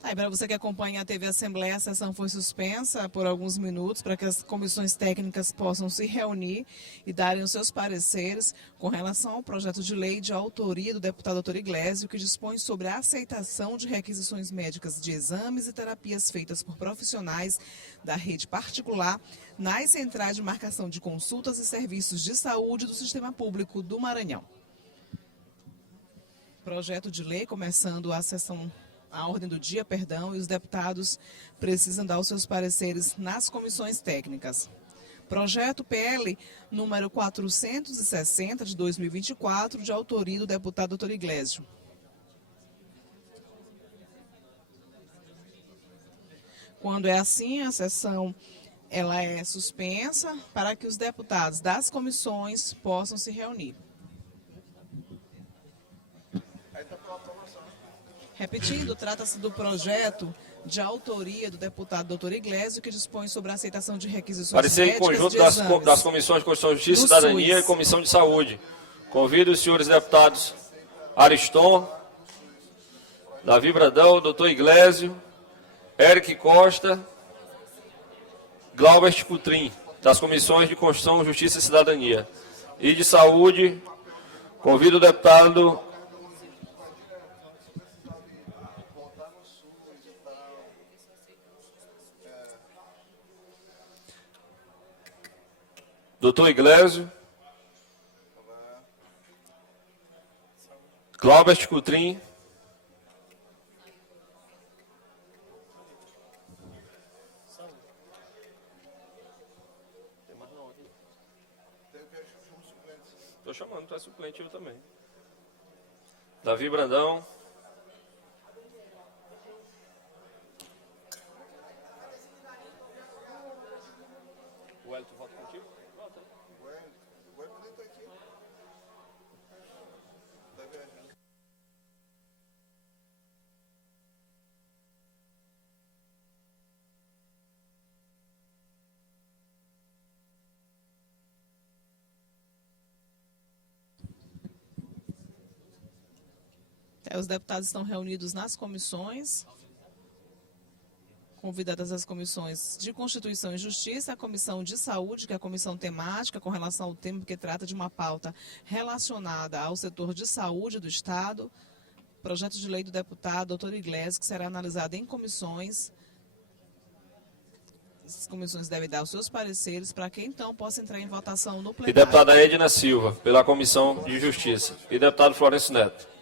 Aí, para você que acompanha a TV Assembleia, a sessão foi suspensa por alguns minutos para que as comissões técnicas possam se reunir e darem os seus pareceres com relação ao projeto de lei de autoria do deputado Dr. Iglesio, que dispõe sobre a aceitação de requisições médicas de exames e terapias feitas por profissionais da rede particular nas centrais de marcação de consultas e serviços de saúde do Sistema Público do Maranhão. Projeto de lei começando a ordem do dia, e os deputados precisam dar os seus pareceres nas comissões técnicas. Projeto PL número 460 de 2024, de autoria do deputado Dr. Iglesio. Quando é assim, a sessão ela é suspensa para que os deputados das comissões possam se reunir. Repetindo, trata-se do projeto de autoria do deputado Dr. Iglesio, que dispõe sobre a aceitação de requisições Parecer em médicas conjunto de das exames Comissões de Constituição, Justiça e do Cidadania SUS. e Comissão de Saúde. Convido os senhores deputados Ariston, Davi Brandão, Dr. Iglesio, Eric Costa, Glaubert Cutrim, das Comissões de Constituição, Justiça e Cidadania. E de Saúde, convido o deputado Dr. Iglesio, Glaubert Cutrim, estou chamando para suplente eu também. Davi Brandão. O Wellington vota contigo? Vota. O Wellington nem está aqui. Os deputados estão reunidos nas comissões, convidadas as comissões de Constituição e Justiça, a Comissão de Saúde, que é a comissão temática com relação ao tema, porque trata de uma pauta relacionada ao setor de saúde do Estado, projeto de lei do deputado Dr. Iglesio, que será analisado em comissões. As comissões devem dar os seus pareceres para que então possa entrar em votação no plenário. E deputada Edna Silva, pela Comissão de Justiça. E deputado Florencio Neto.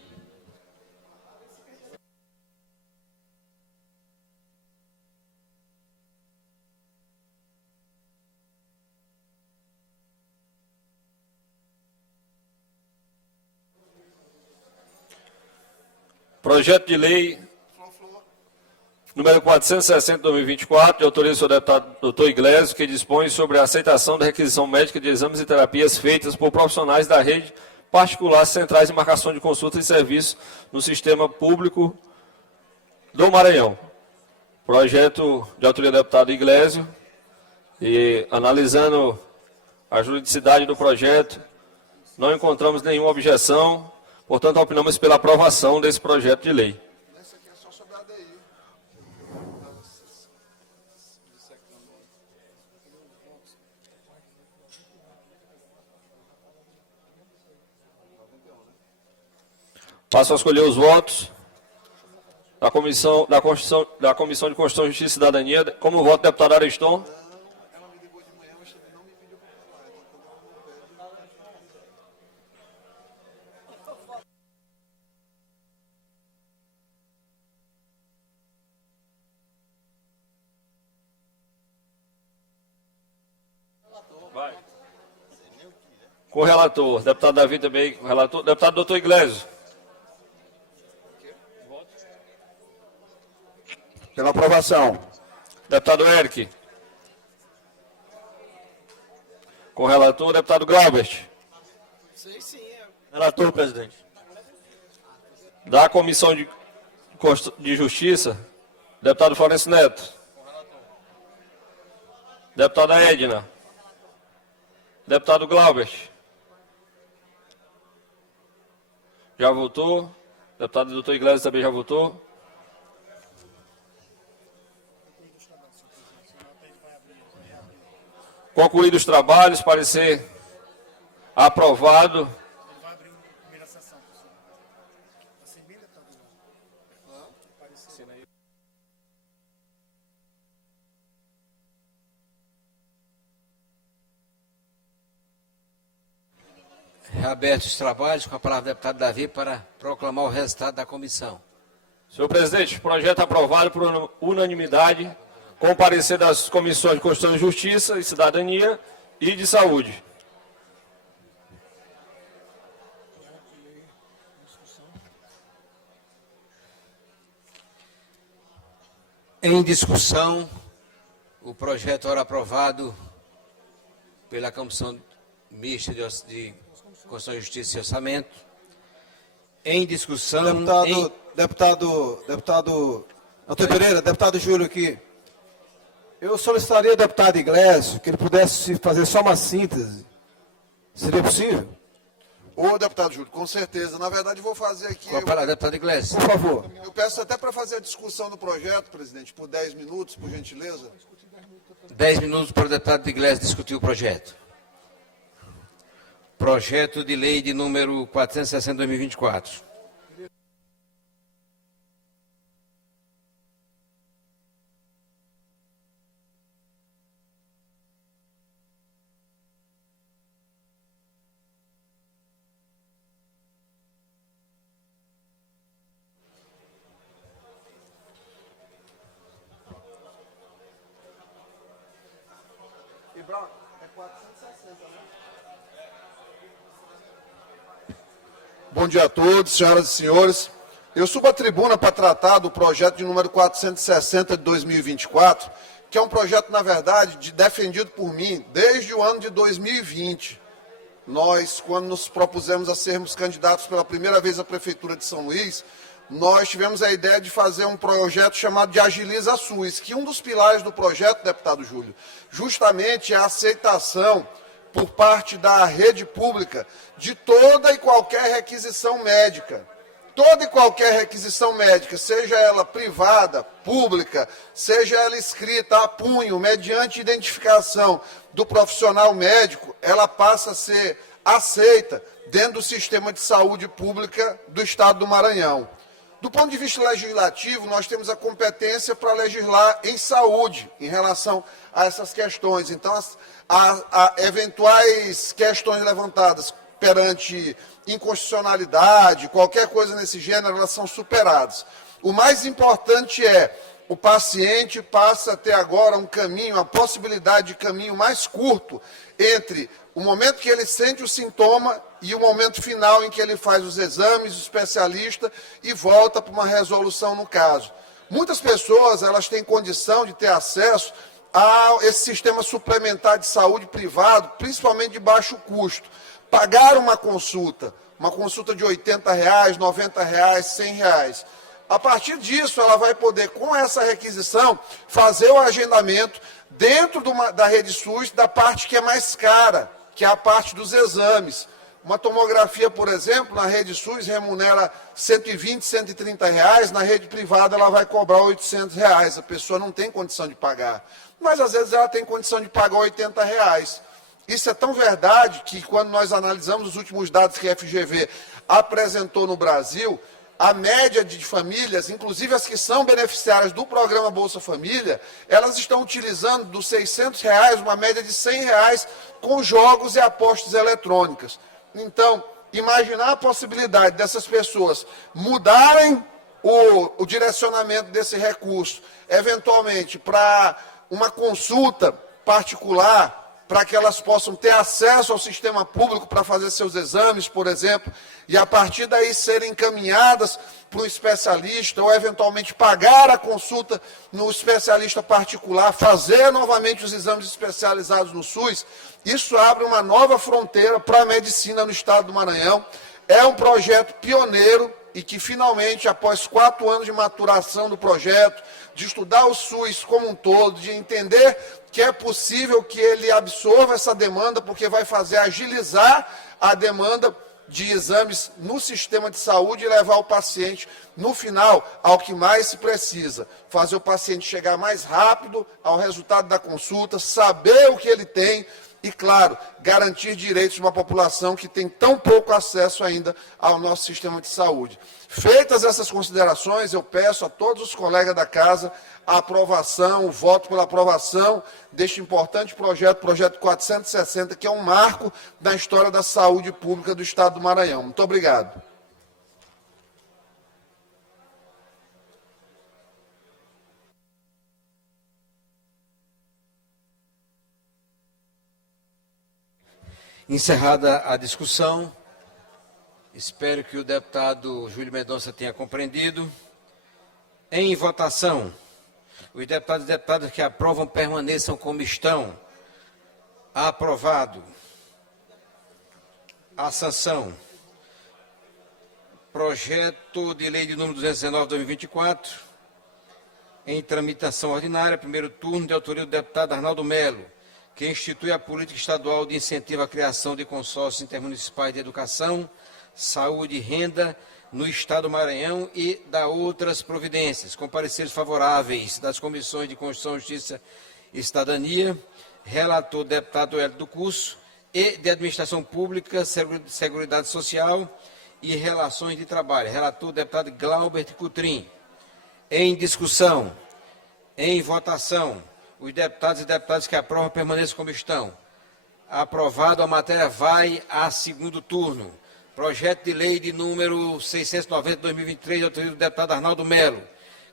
Projeto de lei número 460 de 2024, de autoria do senhor deputado Dr. Iglesio, que dispõe sobre a aceitação da requisição médica de exames e terapias feitas por profissionais da rede particular centrais de marcação de consultas e serviços no sistema público do Maranhão. Projeto de autoria do deputado Iglesio, e analisando a juridicidade do projeto, não encontramos nenhuma objeção. Portanto, opinamos pela aprovação desse projeto de lei. Passo a escolher os votos da Comissão de Constituição, Justiça e Cidadania. Como voto, deputado Ariston. Vai. Com o relator, deputado Davi também, com o relator, deputado Dr. Iglesio. Pela aprovação. Deputado Eric. Com o relator, deputado Glaubert. Relator, presidente. Da Comissão de Justiça, deputado Florencio Neto. Deputada Edna. Deputado Glaubert. Já votou. Deputado Dr. Iglesio também já votou. Concluídos os trabalhos, parecer aprovado. Reabertos os trabalhos, com a palavra do deputado Davi para proclamar o resultado da comissão. Senhor presidente, projeto aprovado por unanimidade, com parecer das comissões de Constituição e Justiça e Cidadania e de Saúde. Em discussão, o projeto ora aprovado pela Comissão Mista de Constituição, Justiça e Orçamento. Em discussão... Deputado Antônio Pereira, deputado Júlio aqui. Eu solicitaria ao deputado Iglesias que ele pudesse fazer só uma síntese. Seria possível? Ô, deputado Júlio, com certeza. Na verdade, vou fazer aqui... Com a palavra, deputado Iglesias. Por favor. Eu peço até para fazer a discussão do projeto, presidente, por 10 minutos, por gentileza. 10 minutos para o deputado Iglesias discutir o projeto. Projeto de lei de número 460/2024. Bom dia a todos, senhoras e senhores. Eu subo à tribuna para tratar do projeto de número 460 de 2024, que é um projeto, na verdade, defendido por mim desde o ano de 2020. Nós, quando nos propusemos a sermos candidatos pela primeira vez à Prefeitura de São Luís, nós tivemos a ideia de fazer um projeto chamado de Agiliza SUS, que um dos pilares do projeto, deputado Júlio, justamente é a aceitação por parte da rede pública de toda e qualquer requisição médica. Toda e qualquer requisição médica, seja ela privada, pública, seja ela escrita a punho, mediante identificação do profissional médico, ela passa a ser aceita dentro do sistema de saúde pública do Estado do Maranhão. Do ponto de vista legislativo, nós temos a competência para legislar em saúde, em relação a essas questões. Então, as eventuais questões levantadas perante inconstitucionalidade, qualquer coisa nesse gênero, elas são superadas. O mais importante é, o paciente passa a ter agora um caminho, a possibilidade de caminho mais curto entre o momento que ele sente o sintoma e o momento final em que ele faz os exames, o especialista, e volta para uma resolução no caso. Muitas pessoas, elas têm condição de ter acesso a esse sistema suplementar de saúde privado, principalmente de baixo custo. Pagar uma consulta de R$ 80, R$ 90, R$ 100. A partir disso, ela vai poder, com essa requisição, fazer o agendamento dentro da rede SUS da parte que é mais cara, que é a parte dos exames. Uma tomografia, por exemplo, na rede SUS remunera R$ 120, R$ 130, na rede privada ela vai cobrar R$ 800. A pessoa não tem condição de pagar. Mas, às vezes, ela tem condição de pagar R$ 80. Isso é tão verdade que, quando nós analisamos os últimos dados que a FGV apresentou no Brasil, a média de famílias, inclusive as que são beneficiárias do programa Bolsa Família, elas estão utilizando dos R$ 600 uma média de R$ 100 com jogos e apostas eletrônicas. Então, imaginar a possibilidade dessas pessoas mudarem o direcionamento desse recurso, eventualmente para uma consulta particular, para que elas possam ter acesso ao sistema público para fazer seus exames, por exemplo, e a partir daí serem encaminhadas para um especialista, ou eventualmente pagar a consulta no especialista particular, fazer novamente os exames especializados no SUS, isso abre uma nova fronteira para a medicina no Estado do Maranhão. É um projeto pioneiro e que finalmente, após 4 anos de maturação do projeto, de estudar o SUS como um todo, de entender que é possível que ele absorva essa demanda, porque vai fazer agilizar a demanda de exames no sistema de saúde e levar o paciente, no final, ao que mais se precisa. Fazer o paciente chegar mais rápido ao resultado da consulta, saber o que ele tem e, claro, garantir direitos de uma população que tem tão pouco acesso ainda ao nosso sistema de saúde. Feitas essas considerações, eu peço a todos os colegas da casa a aprovação, o voto pela aprovação deste importante projeto, projeto 460, que é um marco na história da saúde pública do Estado do Maranhão. Muito obrigado. Encerrada a discussão, espero que o deputado Júlio Mendonça tenha compreendido. Em votação, os deputados e deputadas que aprovam permaneçam como estão. Aprovado. A sanção. Projeto de lei de número 219/2024, em tramitação ordinária, primeiro turno, de autoria do deputado Arnaldo Melo, que institui a política estadual de incentivo à criação de consórcios intermunicipais de educação, saúde e renda no Estado do Maranhão e da outras providências, com pareceres favoráveis das comissões de Constituição, Justiça e Cidadania, relator deputado Hélio do Curso, e de Administração Pública, Seguridade Social e Relações de Trabalho, relator deputado Glaubert Coutrin. Em discussão, em votação, os deputados e deputadas que aprovam permaneçam como estão. Aprovado, a matéria vai a segundo turno. Projeto de lei de número 690/2023, de autoria do deputado Arnaldo Melo,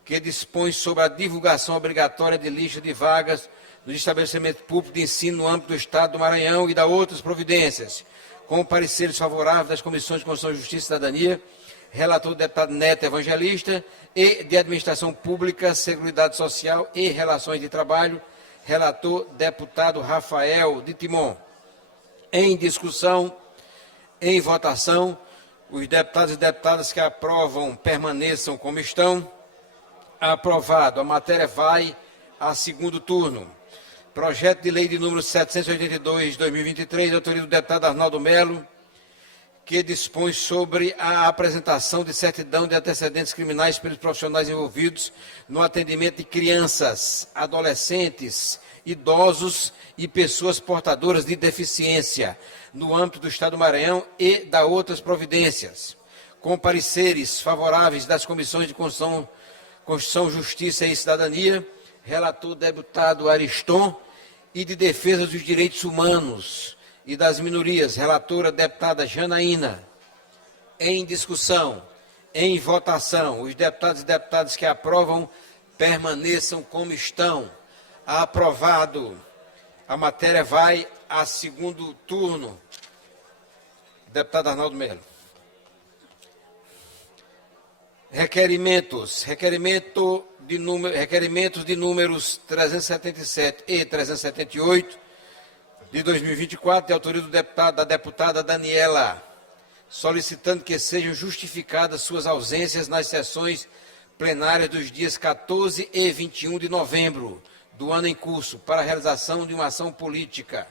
que dispõe sobre a divulgação obrigatória de lista de vagas no estabelecimento público de ensino no âmbito do Estado do Maranhão e da outras providências, com pareceres favoráveis das comissões de Constituição, Justiça e Cidadania, relator do deputado Neto Evangelista, e de Administração Pública, Seguridade Social e Relações de Trabalho, relator deputado Rafael de Timon. Em discussão, em votação, os deputados e deputadas que aprovam permaneçam como estão. Aprovado. A matéria vai a segundo turno. Projeto de lei de número 782/2023, de autoria do deputado Arnaldo Melo, que dispõe sobre a apresentação de certidão de antecedentes criminais pelos profissionais envolvidos no atendimento de crianças, adolescentes, idosos e pessoas portadoras de deficiência no âmbito do Estado do Maranhão e da outras providências, com pareceres favoráveis das comissões de Constituição, Justiça e Cidadania, relator deputado Ariston, e de Defesa dos Direitos Humanos e das Minorias, relatora deputada Janaína. Em discussão, em votação, os deputados e deputadas que aprovam permaneçam como estão. Aprovado. A matéria vai a segundo turno. Deputado Arnaldo Melo. Requerimentos de números 377 e 378 de 2024, de autoria da deputada Daniela, solicitando que sejam justificadas suas ausências nas sessões plenárias dos dias 14 e 21 de novembro do ano em curso, para a realização de uma ação política.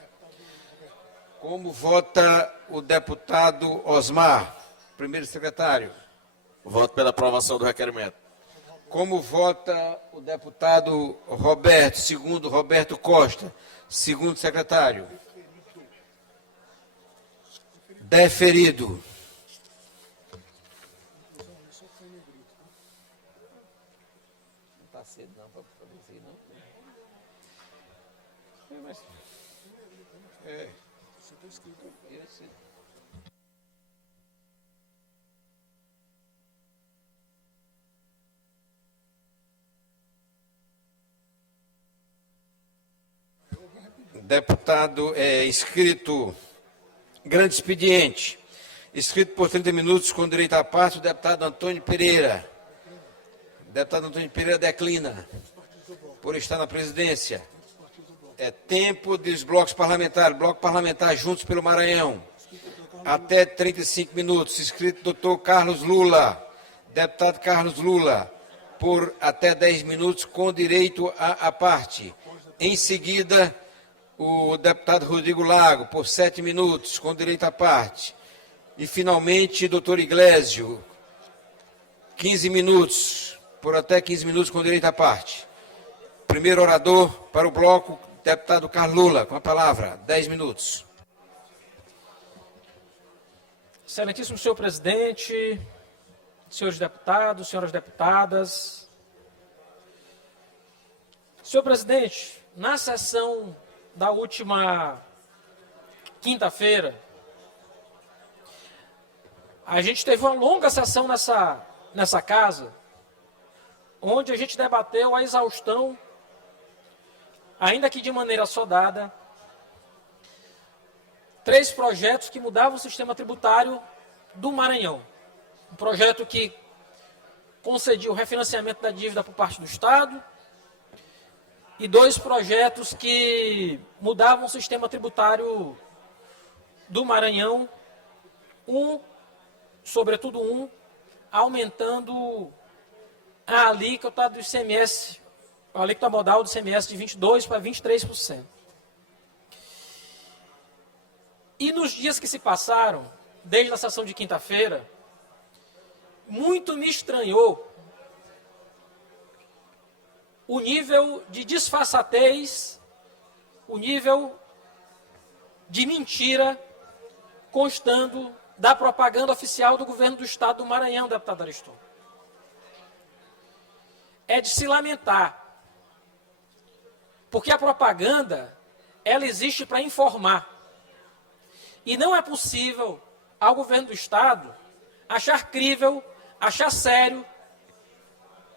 Como vota o deputado Osmar, primeiro secretário? Voto pela aprovação do requerimento. Como vota o deputado Roberto, segundo Roberto Costa, segundo secretário? Deferido. Não está cedo não para fazer, não? Você está escrito aqui. Deputado inscrito, grande expediente, inscrito por 30 minutos com direito à parte, o deputado Antônio Pereira. O deputado Antônio Pereira declina por estar na presidência. É tempo dos blocos parlamentares, bloco parlamentar Juntos pelo Maranhão, até 35 minutos, inscrito doutor Carlos Lula, deputado Carlos Lula, por até 10 minutos com direito à parte. Em seguida, o deputado Rodrigo Lago, por 7 minutos, com direito à parte. E, finalmente, doutor Iglesio, 15 minutos, por até 15 minutos com direito à parte. Primeiro orador para o bloco, deputado Carlos Lula, com a palavra, 10 minutos. Excelentíssimo senhor presidente, senhores deputados, senhoras deputadas. Senhor presidente, na sessão da última quinta-feira, a gente teve uma longa sessão nessa casa, onde a gente debateu a exaustão, ainda que de maneira assodada, 3 projetos que mudavam o sistema tributário do Maranhão. Um projeto que concedia o refinanciamento da dívida por parte do Estado e 2 projetos que mudavam o sistema tributário do Maranhão, sobretudo um, aumentando a alíquota do ICMS, a alíquota modal do ICMS de 22% para 23%. E nos dias que se passaram, desde a sessão de quinta-feira, muito me estranhou o nível de disfarçatez, o nível de mentira constando da propaganda oficial do governo do Estado do Maranhão, deputado Ariston. É de se lamentar, porque a propaganda, ela existe para informar. E não é possível ao governo do Estado achar crível, achar sério,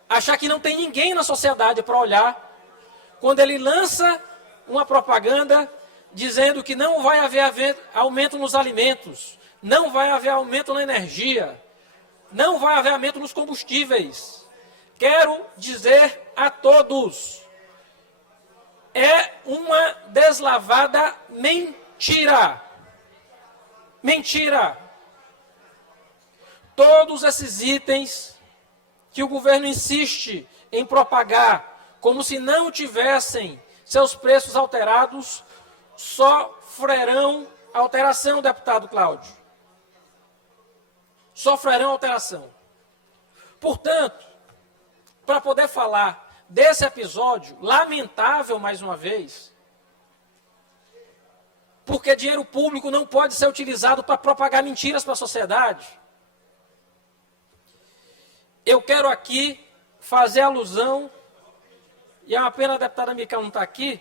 achar que não tem ninguém na sociedade para olhar, quando ele lança uma propaganda dizendo que não vai haver aumento nos alimentos, não vai haver aumento na energia, não vai haver aumento nos combustíveis. Quero dizer a todos, é uma deslavada mentira. Mentira! Todos esses itens que o governo insiste em propagar como se não tivessem seus preços alterados, sofrerão alteração, deputado Cláudio. Sofrerão alteração. Portanto, para poder falar desse episódio, lamentável mais uma vez, porque dinheiro público não pode ser utilizado para propagar mentiras para a sociedade. Eu quero aqui fazer alusão, e é uma pena a deputada Micael não estar aqui,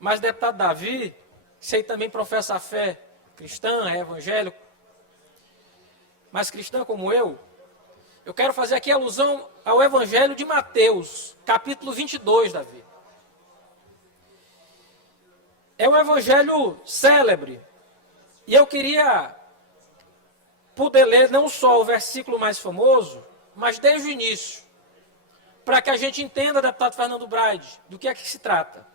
mas deputado Davi, que sei também professa a fé cristã, é evangélico, mas cristã como eu quero fazer aqui alusão ao Evangelho de Mateus, capítulo 22, Davi. É um evangelho célebre. E eu queria poder ler não só o versículo mais famoso, mas desde o início, para que a gente entenda, deputado Fernando Braide, do que é que se trata.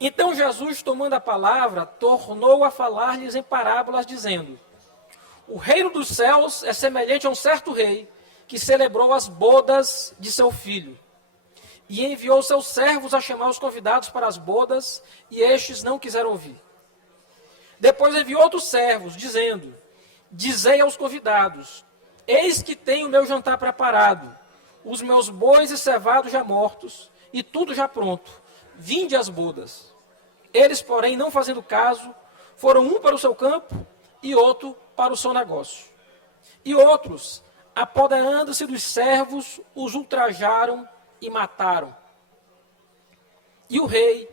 Então Jesus, tomando a palavra, tornou a falar-lhes em parábolas, dizendo: o reino dos céus é semelhante a um certo rei que celebrou as bodas de seu filho. E enviou seus servos a chamar os convidados para as bodas, e estes não quiseram ouvir. Depois enviou outros servos, dizendo: dizei aos convidados: eis que tenho o meu jantar preparado, os meus bois e cevados já mortos, e tudo já pronto. Vinde às bodas. Eles, porém, não fazendo caso, foram um para o seu campo e outro para o seu negócio. E outros, apoderando-se dos servos, os ultrajaram e mataram. E o rei,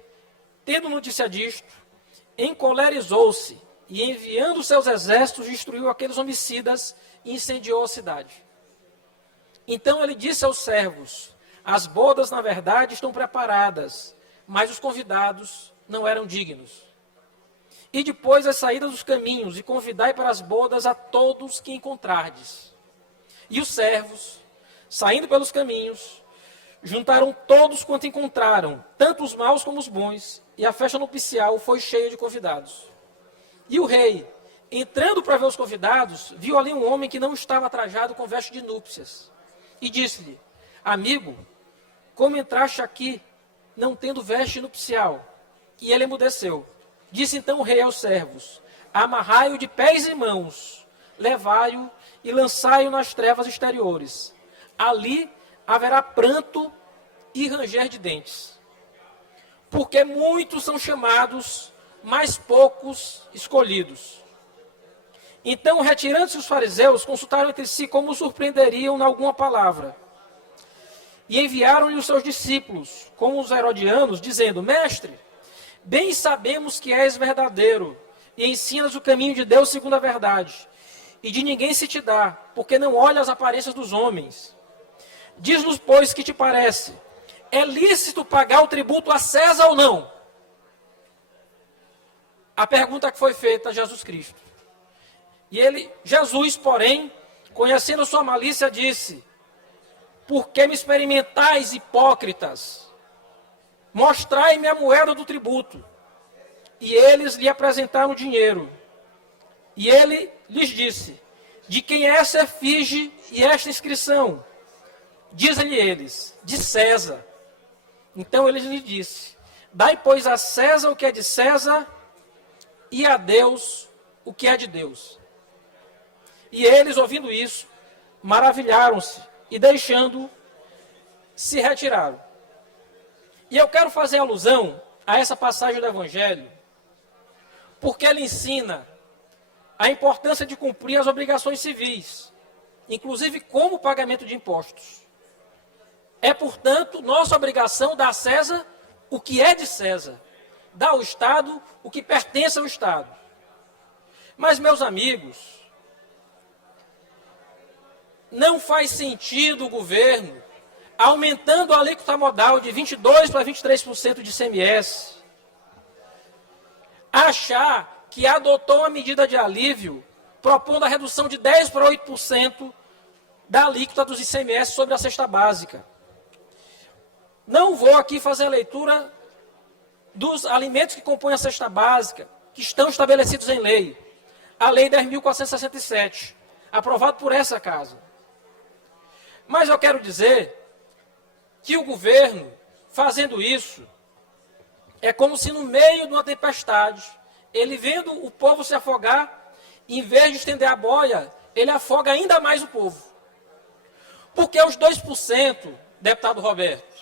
tendo notícia disto, encolerizou-se e, enviando seus exércitos, destruiu aqueles homicidas e incendiou a cidade. Então ele disse aos servos: as bodas, na verdade, estão preparadas, mas os convidados não eram dignos. E depois as saídas dos caminhos, e convidai para as bodas a todos que encontrardes. E os servos, saindo pelos caminhos, juntaram todos quanto encontraram, tanto os maus como os bons, e a festa nupcial foi cheia de convidados. E o rei, entrando para ver os convidados, viu ali um homem que não estava trajado com veste de núpcias. E disse-lhe: amigo, como entraste aqui, não tendo veste nupcial? E ele emudeceu. Disse então o rei aos servos: amarrai-o de pés e mãos, levai-o e lançai-o nas trevas exteriores. Ali haverá pranto e ranger de dentes. Porque muitos são chamados, mas poucos escolhidos. Então, retirando-se os fariseus, consultaram entre si como surpreenderiam em alguma palavra. E enviaram-lhe os seus discípulos, como os herodianos, dizendo: Mestre, bem sabemos que és verdadeiro, e ensinas o caminho de Deus segundo a verdade. E de ninguém se te dá, porque não olha as aparências dos homens. Diz-nos, pois, que te parece: é lícito pagar o tributo a César ou não? A pergunta que foi feita a Jesus Cristo. E Jesus, porém, conhecendo sua malícia, disse: por que me experimentais, hipócritas? Mostrai-me a moeda do tributo. E eles lhe apresentaram o dinheiro. E ele lhes disse: de quem é essa efígie e esta inscrição? Dizem-lhe eles: de César. Então ele lhe disse: dai, pois, a César o que é de César, e a Deus o que é de Deus. E eles, ouvindo isso, maravilharam-se, e deixando, se retiraram. E eu quero fazer alusão a essa passagem do Evangelho, porque ela ensina a importância de cumprir as obrigações civis, inclusive como o pagamento de impostos. É, portanto, nossa obrigação dar a César o que é de César, dar ao Estado o que pertence ao Estado. Mas, meus amigos, não faz sentido o governo, aumentando a alíquota modal de 22% para 23% de ICMS, achar que adotou uma medida de alívio, propondo a redução de 10% para 8% da alíquota dos ICMS sobre a cesta básica. Não vou aqui fazer a leitura dos alimentos que compõem a cesta básica, que estão estabelecidos em lei. A Lei 10.467, aprovada por essa Casa. Mas eu quero dizer que o governo, fazendo isso, é como se no meio de uma tempestade, ele vendo o povo se afogar, em vez de estender a boia, ele afoga ainda mais o povo. Porque os 2%, deputado Roberto,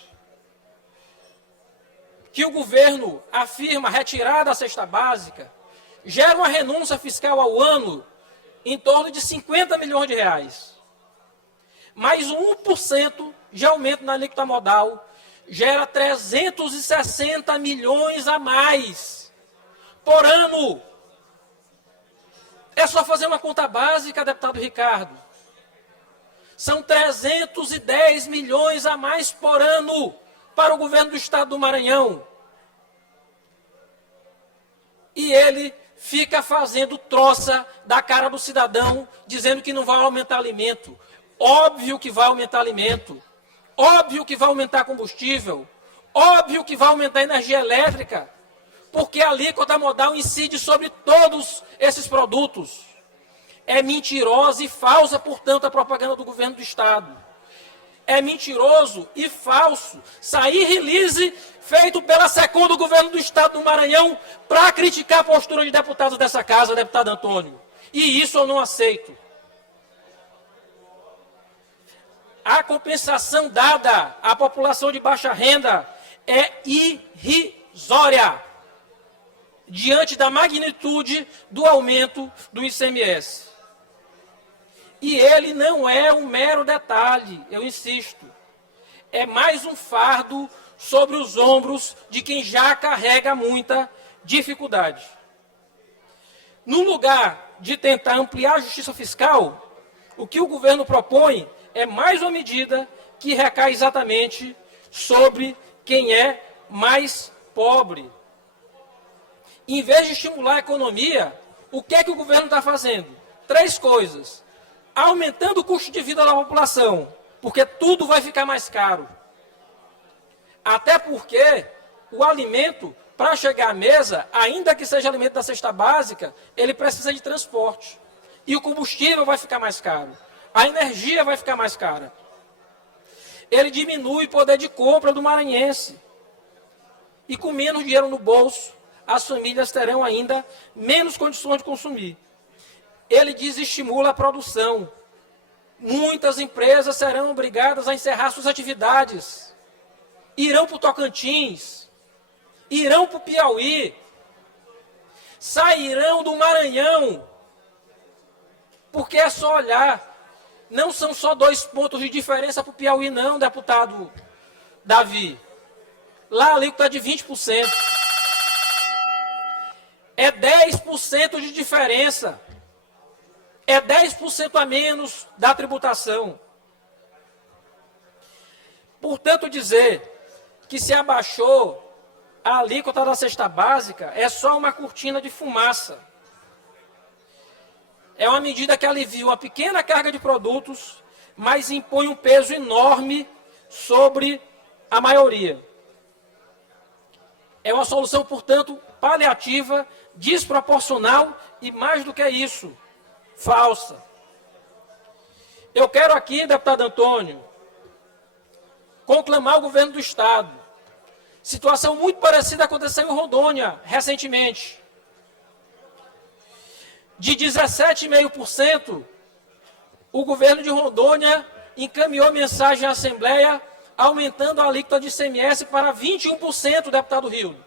que o governo afirma retirar da cesta básica, gera uma renúncia fiscal ao ano em torno de 50 milhões de reais. Mais 1% de aumento na alíquota modal gera 360 milhões a mais por ano. É só fazer uma conta básica, deputado Ricardo. São 310 milhões a mais por ano para o governo do Estado do Maranhão. E ele fica fazendo troça da cara do cidadão, dizendo que não vai aumentar alimento. Óbvio que vai aumentar alimento. Óbvio que vai aumentar combustível. Óbvio que vai aumentar energia elétrica. Porque a alíquota modal incide sobre todos esses produtos. É mentirosa e falsa, portanto, a propaganda do governo do Estado. É mentiroso e falso sair release feito pela SECOM do governo do Estado do Maranhão para criticar a postura de deputados dessa Casa, deputado Antônio. E isso eu não aceito. A compensação dada à população de baixa renda é irrisória diante da magnitude do aumento do ICMS. E ele não é um mero detalhe, eu insisto. É mais um fardo sobre os ombros de quem já carrega muita dificuldade. No lugar de tentar ampliar a justiça fiscal, o que o governo propõe é mais uma medida que recai exatamente sobre quem é mais pobre. Em vez de estimular a economia, o que é que o governo está fazendo? 3 coisas. Aumentando o custo de vida da população, porque tudo vai ficar mais caro. Até porque o alimento, para chegar à mesa, ainda que seja alimento da cesta básica, ele precisa de transporte. E o combustível vai ficar mais caro. A energia vai ficar mais cara. Ele diminui o poder de compra do maranhense. E com menos dinheiro no bolso, as famílias terão ainda menos condições de consumir. Ele desestimula a produção. Muitas empresas serão obrigadas a encerrar suas atividades. Irão para o Tocantins, irão para o Piauí, sairão do Maranhão, porque é só olhar. Não são só 2 pontos de diferença para o Piauí, não, deputado Davi. Lá a alíquota é de 20%. É 10% de diferença. É 10% a menos da tributação. Portanto, dizer que se abaixou a alíquota da cesta básica é só uma cortina de fumaça. É uma medida que alivia uma pequena carga de produtos, mas impõe um peso enorme sobre a maioria. É uma solução, portanto, paliativa, desproporcional e, mais do que isso, falsa. Eu quero aqui, deputado Antônio, conclamar o governo do Estado. Situação muito parecida aconteceu em Rondônia, recentemente. De 17,5%, o governo de Rondônia encaminhou mensagem à Assembleia, aumentando a alíquota de ICMS para 21%, deputado Rildo.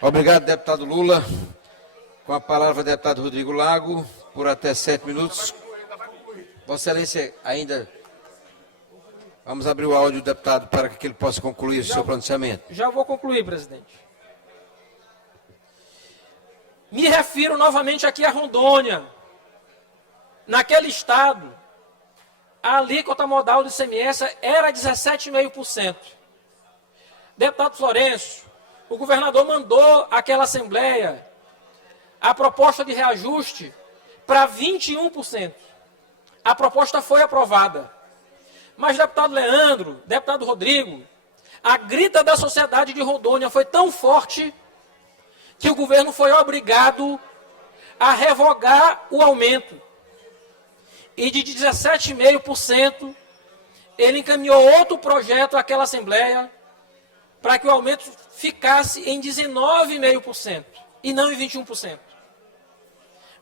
Obrigado, deputado Lula. Com a palavra, deputado Rodrigo Lago, por até 7 minutos. Vossa Excelência, ainda... Vamos abrir o áudio do deputado para que ele possa concluir o seu pronunciamento. Já vou concluir, presidente. Me refiro novamente aqui a Rondônia. Naquele estado, a alíquota modal do ICMS era 17,5%. Deputado Florencio, o governador mandou àquela Assembleia a proposta de reajuste para 21%. A proposta foi aprovada. Mas, deputado Leandro, deputado Rodrigo, a grita da sociedade de Rondônia foi tão forte que o governo foi obrigado a revogar o aumento. E de 17,5%, ele encaminhou outro projeto àquela Assembleia para que o aumento ficasse em 19,5% e não em 21%.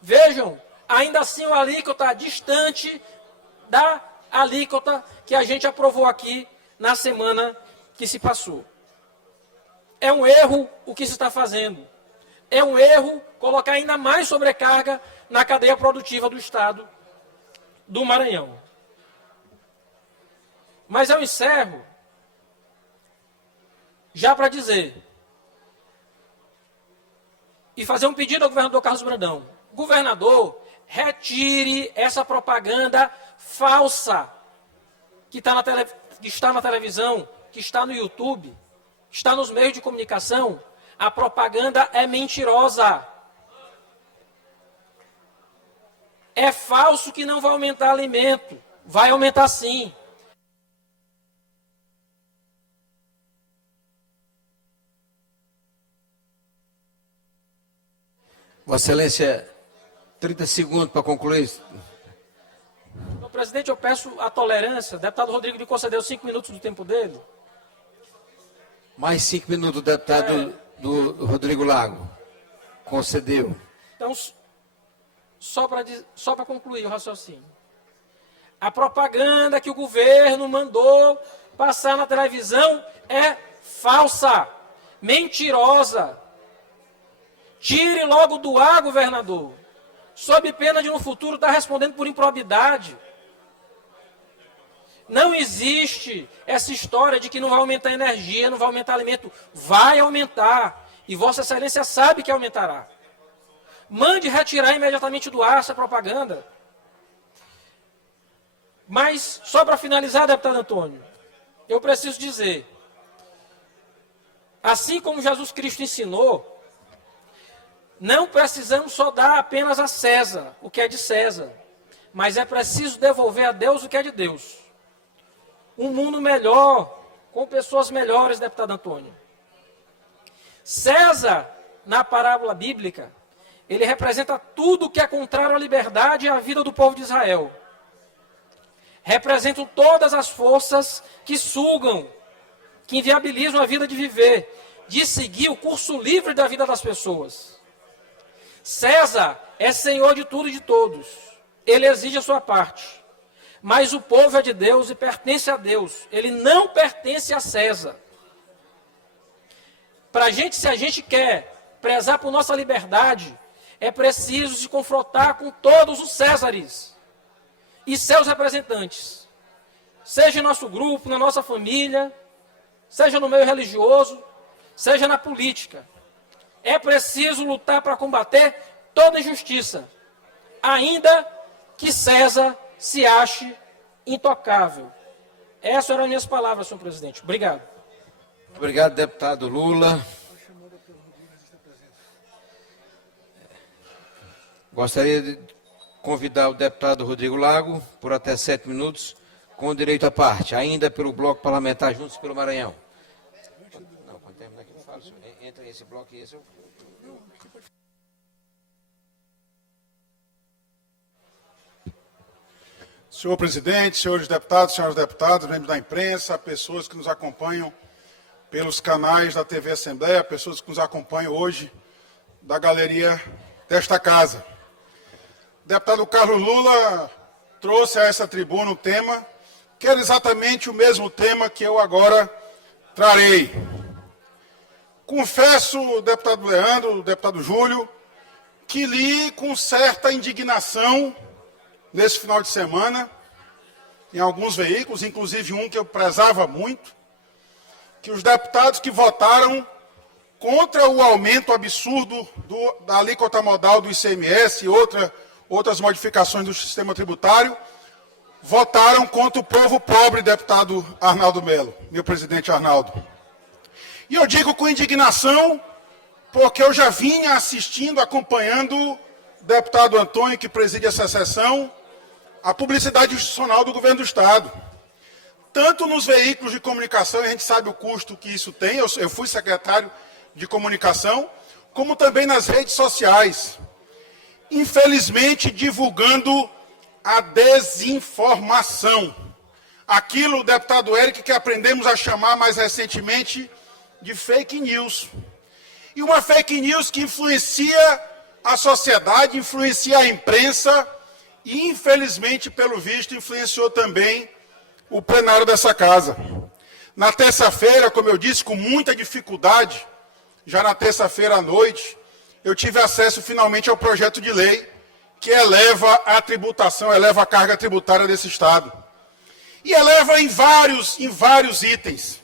Vejam, ainda assim o alíquota está distante da alíquota que a gente aprovou aqui na semana que se passou. É um erro o que se está fazendo. É um erro colocar ainda mais sobrecarga na cadeia produtiva do Estado do Maranhão. Mas eu encerro já para dizer e fazer um pedido ao governador Carlos Brandão. Governador, retire essa propaganda falsa que está na televisão, que está no YouTube, está nos meios de comunicação. A propaganda é mentirosa. É falso que não vai aumentar alimento. Vai aumentar sim. Vossa Excelência, 30 segundos para concluir. Então, presidente, eu peço a tolerância. O deputado Rodrigo me concedeu 5 minutos do tempo dele. Mais 5 minutos, deputado do Rodrigo Lago. Concedeu. Então, só para concluir o raciocínio. A propaganda que o governo mandou passar na televisão é falsa, mentirosa. Tire logo do ar, governador, sob pena de no futuro estar respondendo por improbidade. Não existe essa história de que não vai aumentar energia, não vai aumentar alimento. Vai aumentar. E Vossa Excelência sabe que aumentará. Mande retirar imediatamente do ar essa propaganda. Mas, só para finalizar, deputado Antônio, eu preciso dizer, assim como Jesus Cristo ensinou, não precisamos só dar apenas a César o que é de César, mas é preciso devolver a Deus o que é de Deus. Um mundo melhor, com pessoas melhores, deputado Antônio. César, na parábola bíblica, ele representa tudo que é contrário à liberdade e à vida do povo de Israel. representam todas as forças que sugam, que inviabilizam a vida de viver, de seguir o curso livre da vida das pessoas. César é senhor de tudo e de todos. Ele exige a sua parte. Mas o povo é de Deus e pertence a Deus. Ele não pertence a César. Se a gente quer prezar por nossa liberdade, é preciso se confrontar com todos os Césares e seus representantes. Seja em nosso grupo, na nossa família, seja no meio religioso, seja na política. É preciso lutar para combater toda injustiça, ainda que César se ache intocável. Essas eram as minhas palavras, senhor presidente. Obrigado. Obrigado, deputado Lula. Gostaria de convidar o deputado Rodrigo Lago por até 7 minutos, com direito à parte, ainda pelo bloco parlamentar Juntos pelo Maranhão. Não, quando terminar aqui eu falo, senhor. Entra esse bloco e esse eu... Senhor presidente, senhores deputados, senhoras deputadas, membros da imprensa, pessoas que nos acompanham pelos canais da TV Assembleia, pessoas que nos acompanham hoje da galeria desta casa. O deputado Carlos Lula trouxe a essa tribuna um tema que era exatamente o mesmo tema que eu agora trarei. Confesso, deputado Leandro, deputado Júlio, que li com certa indignação nesse final de semana, em alguns veículos, inclusive um que eu prezava muito, que os deputados que votaram contra o aumento absurdo da alíquota modal do ICMS e outras modificações do sistema tributário, votaram contra o povo pobre, deputado Arnaldo Melo, meu presidente Arnaldo. E eu digo com indignação, porque eu já vinha assistindo, acompanhando o deputado Antônio, que preside essa sessão, a publicidade institucional do governo do Estado. Tanto nos veículos de comunicação, e a gente sabe o custo que isso tem, eu fui secretário de comunicação, como também nas redes sociais. Infelizmente, divulgando a desinformação. Aquilo, deputado Eric, que aprendemos a chamar mais recentemente de fake news. E uma fake news que influencia a sociedade, influencia a imprensa e, infelizmente, pelo visto, influenciou também o plenário dessa casa. Na terça-feira, como eu disse, com muita dificuldade, já na terça-feira à noite, eu tive acesso finalmente ao projeto de lei que eleva a tributação, eleva a carga tributária desse Estado. E eleva em vários itens,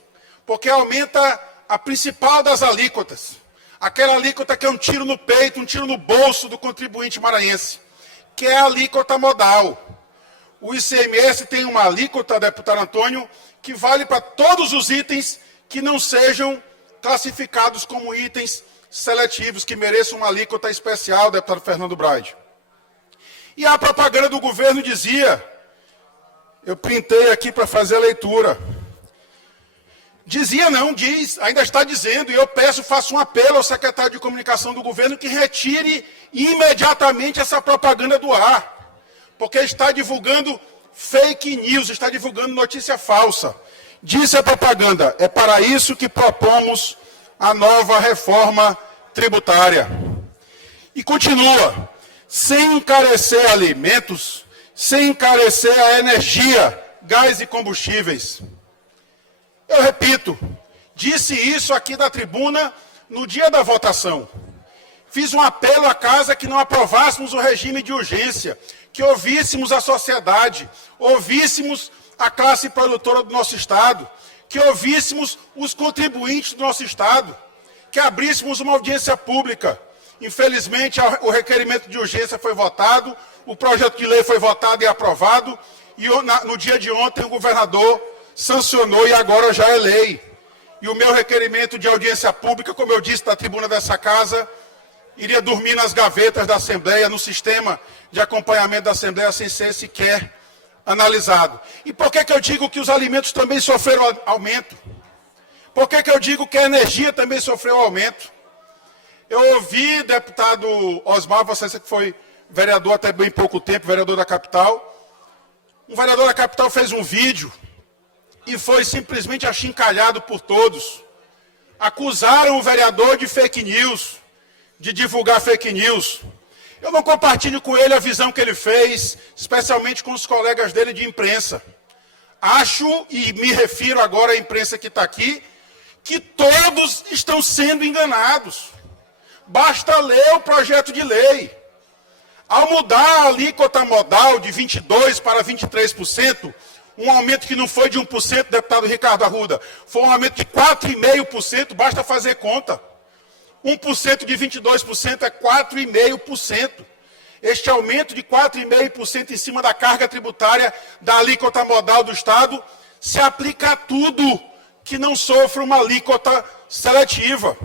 porque aumenta a principal das alíquotas, aquela alíquota que é um tiro no peito, um tiro no bolso do contribuinte maranhense, que é a alíquota modal. O ICMS tem uma alíquota, deputado Antônio, que vale para todos os itens que não sejam classificados como itens seletivos, que mereçam uma alíquota especial, deputado Fernando Braide. E a propaganda do governo dizia, eu printei aqui para fazer a leitura, dizia não, diz, ainda está dizendo, e eu faço um apelo ao secretário de comunicação do governo que retire imediatamente essa propaganda do ar, porque está divulgando fake news, está divulgando notícia falsa. Disse a propaganda, é para isso que propomos a nova reforma tributária. E continua, sem encarecer alimentos, sem encarecer a energia, gás e combustíveis. Eu repito, disse isso aqui da tribuna no dia da votação. Fiz um apelo à casa que não aprovássemos o regime de urgência, que ouvíssemos a sociedade, ouvíssemos a classe produtora do nosso Estado, que ouvíssemos os contribuintes do nosso Estado, que abríssemos uma audiência pública. Infelizmente, o requerimento de urgência foi votado, o projeto de lei foi votado e aprovado, e no dia de ontem o governador sancionou e agora já é lei. E o meu requerimento de audiência pública, como eu disse na tribuna dessa casa, iria dormir nas gavetas da Assembleia, no sistema de acompanhamento da Assembleia, sem ser sequer analisado. E por que eu digo que os alimentos também sofreram aumento? Por que eu digo que a energia também sofreu aumento? Eu ouvi, deputado Osmar, você que foi vereador até bem pouco tempo, vereador da capital, Um vereador da capital fez um vídeo e foi simplesmente achincalhado por todos. Acusaram o vereador de fake news, de divulgar fake news. Eu não compartilho com ele a visão que ele fez, especialmente com os colegas dele de imprensa. Acho, e me refiro agora à imprensa que está aqui, que todos estão sendo enganados. Basta ler o projeto de lei. Ao mudar a alíquota modal de 22% para 23%, um aumento que não foi de 1%, deputado Ricardo Arruda, foi um aumento de 4,5%, basta fazer conta. 1% de 22% é 4,5%. Este aumento de 4,5% em cima da carga tributária da alíquota modal do Estado se aplica a tudo que não sofra uma alíquota seletiva.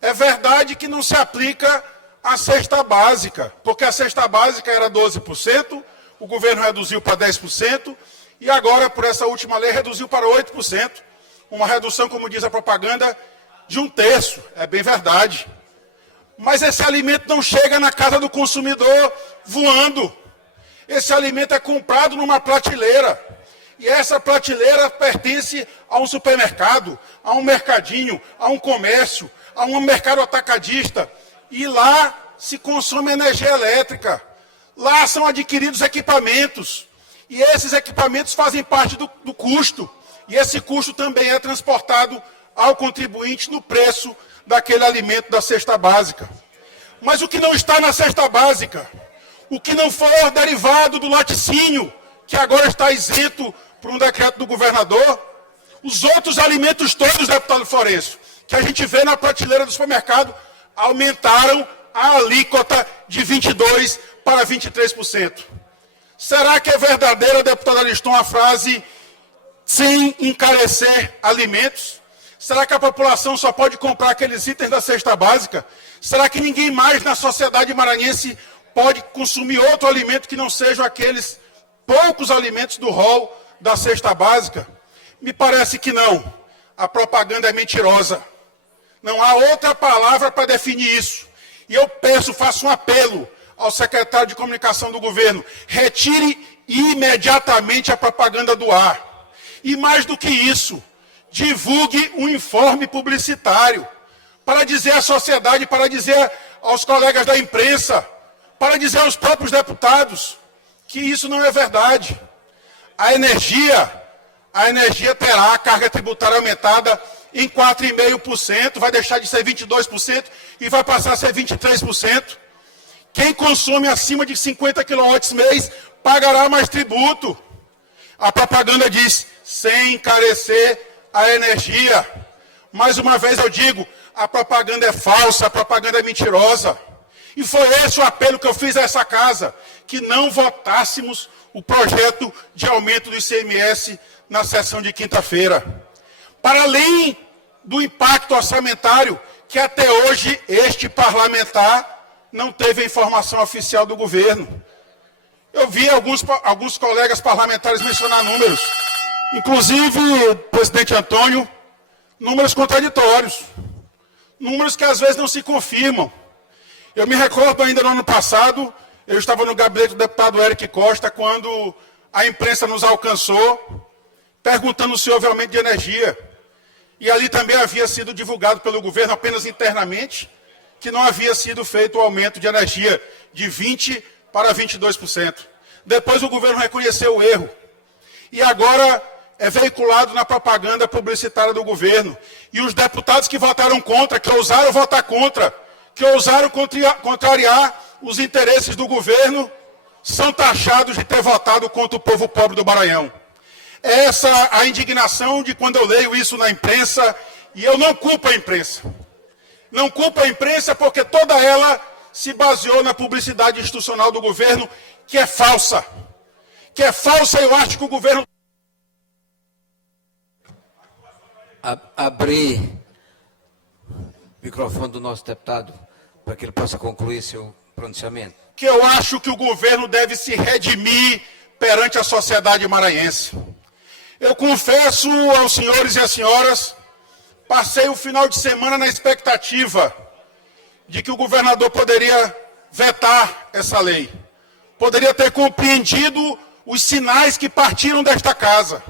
É verdade que não se aplica à cesta básica, porque a cesta básica era 12%, o governo reduziu para 10%, e agora, por essa última lei, reduziu para 8%. Uma redução, como diz a propaganda, de 1/3, é bem verdade. Mas esse alimento não chega na casa do consumidor voando. Esse alimento é comprado numa prateleira. E essa prateleira pertence a um supermercado, a um mercadinho, a um comércio, a um mercado atacadista. E lá se consome energia elétrica. Lá são adquiridos equipamentos. E esses equipamentos fazem parte do custo. E esse custo também é transportado ao contribuinte no preço daquele alimento da cesta básica. Mas o que não está na cesta básica, o que não for derivado do laticínio, que agora está isento por um decreto do governador, os outros alimentos todos, deputado Florencio, que a gente vê na prateleira do supermercado, aumentaram a alíquota de 22% para 23%. Será que é verdadeira, deputada Ariston, a frase sem encarecer alimentos? Será que a população só pode comprar aqueles itens da cesta básica? Será que ninguém mais na sociedade maranhense pode consumir outro alimento que não sejam aqueles poucos alimentos do rol da cesta básica? Me parece que não. A propaganda é mentirosa. Não há outra palavra para definir isso. E eu faço um apelo ao secretário de comunicação do governo: retire imediatamente a propaganda do ar. E mais do que isso, divulgue um informe publicitário para dizer à sociedade, para dizer aos colegas da imprensa, para dizer aos próprios deputados que isso não é verdade. A energia terá a carga tributária aumentada em 4,5%, vai deixar de ser 22% e vai passar a ser 23%. Quem consome acima de 50 kW mês pagará mais tributo. A propaganda diz, sem encarecer a energia. Mais uma vez eu digo, a propaganda é falsa, a propaganda é mentirosa. E foi esse o apelo que eu fiz a essa casa, que não votássemos o projeto de aumento do ICMS na sessão de quinta-feira. Para além do impacto orçamentário, que até hoje este parlamentar não teve a informação oficial do governo. Eu vi alguns colegas parlamentares mencionar números, inclusive o presidente Antônio, números contraditórios, números que às vezes não se confirmam. Eu me recordo ainda no ano passado, eu estava no gabinete do deputado Eric Costa, quando a imprensa nos alcançou, perguntando se houve aumento de energia. E ali também havia sido divulgado pelo governo apenas internamente, que não havia sido feito o aumento de energia de 20% para 22%. Depois o governo reconheceu o erro. E agora é veiculado na propaganda publicitária do governo. E os deputados que votaram contra, que ousaram votar contra, que ousaram contrariar os interesses do governo, são taxados de ter votado contra o povo pobre do Maranhão. Essa é a indignação de quando eu leio isso na imprensa, e eu não culpo a imprensa. Não culpo a imprensa porque toda ela se baseou na publicidade institucional do governo, que é falsa. Que é falsa, eu acho que o governo... Abrir o microfone do nosso deputado, para que ele possa concluir seu pronunciamento. Que eu acho que o governo deve se redimir perante a sociedade maranhense. Eu confesso aos senhores e às senhoras, passei o final de semana na expectativa de que o governador poderia vetar essa lei. Poderia ter compreendido os sinais que partiram desta casa.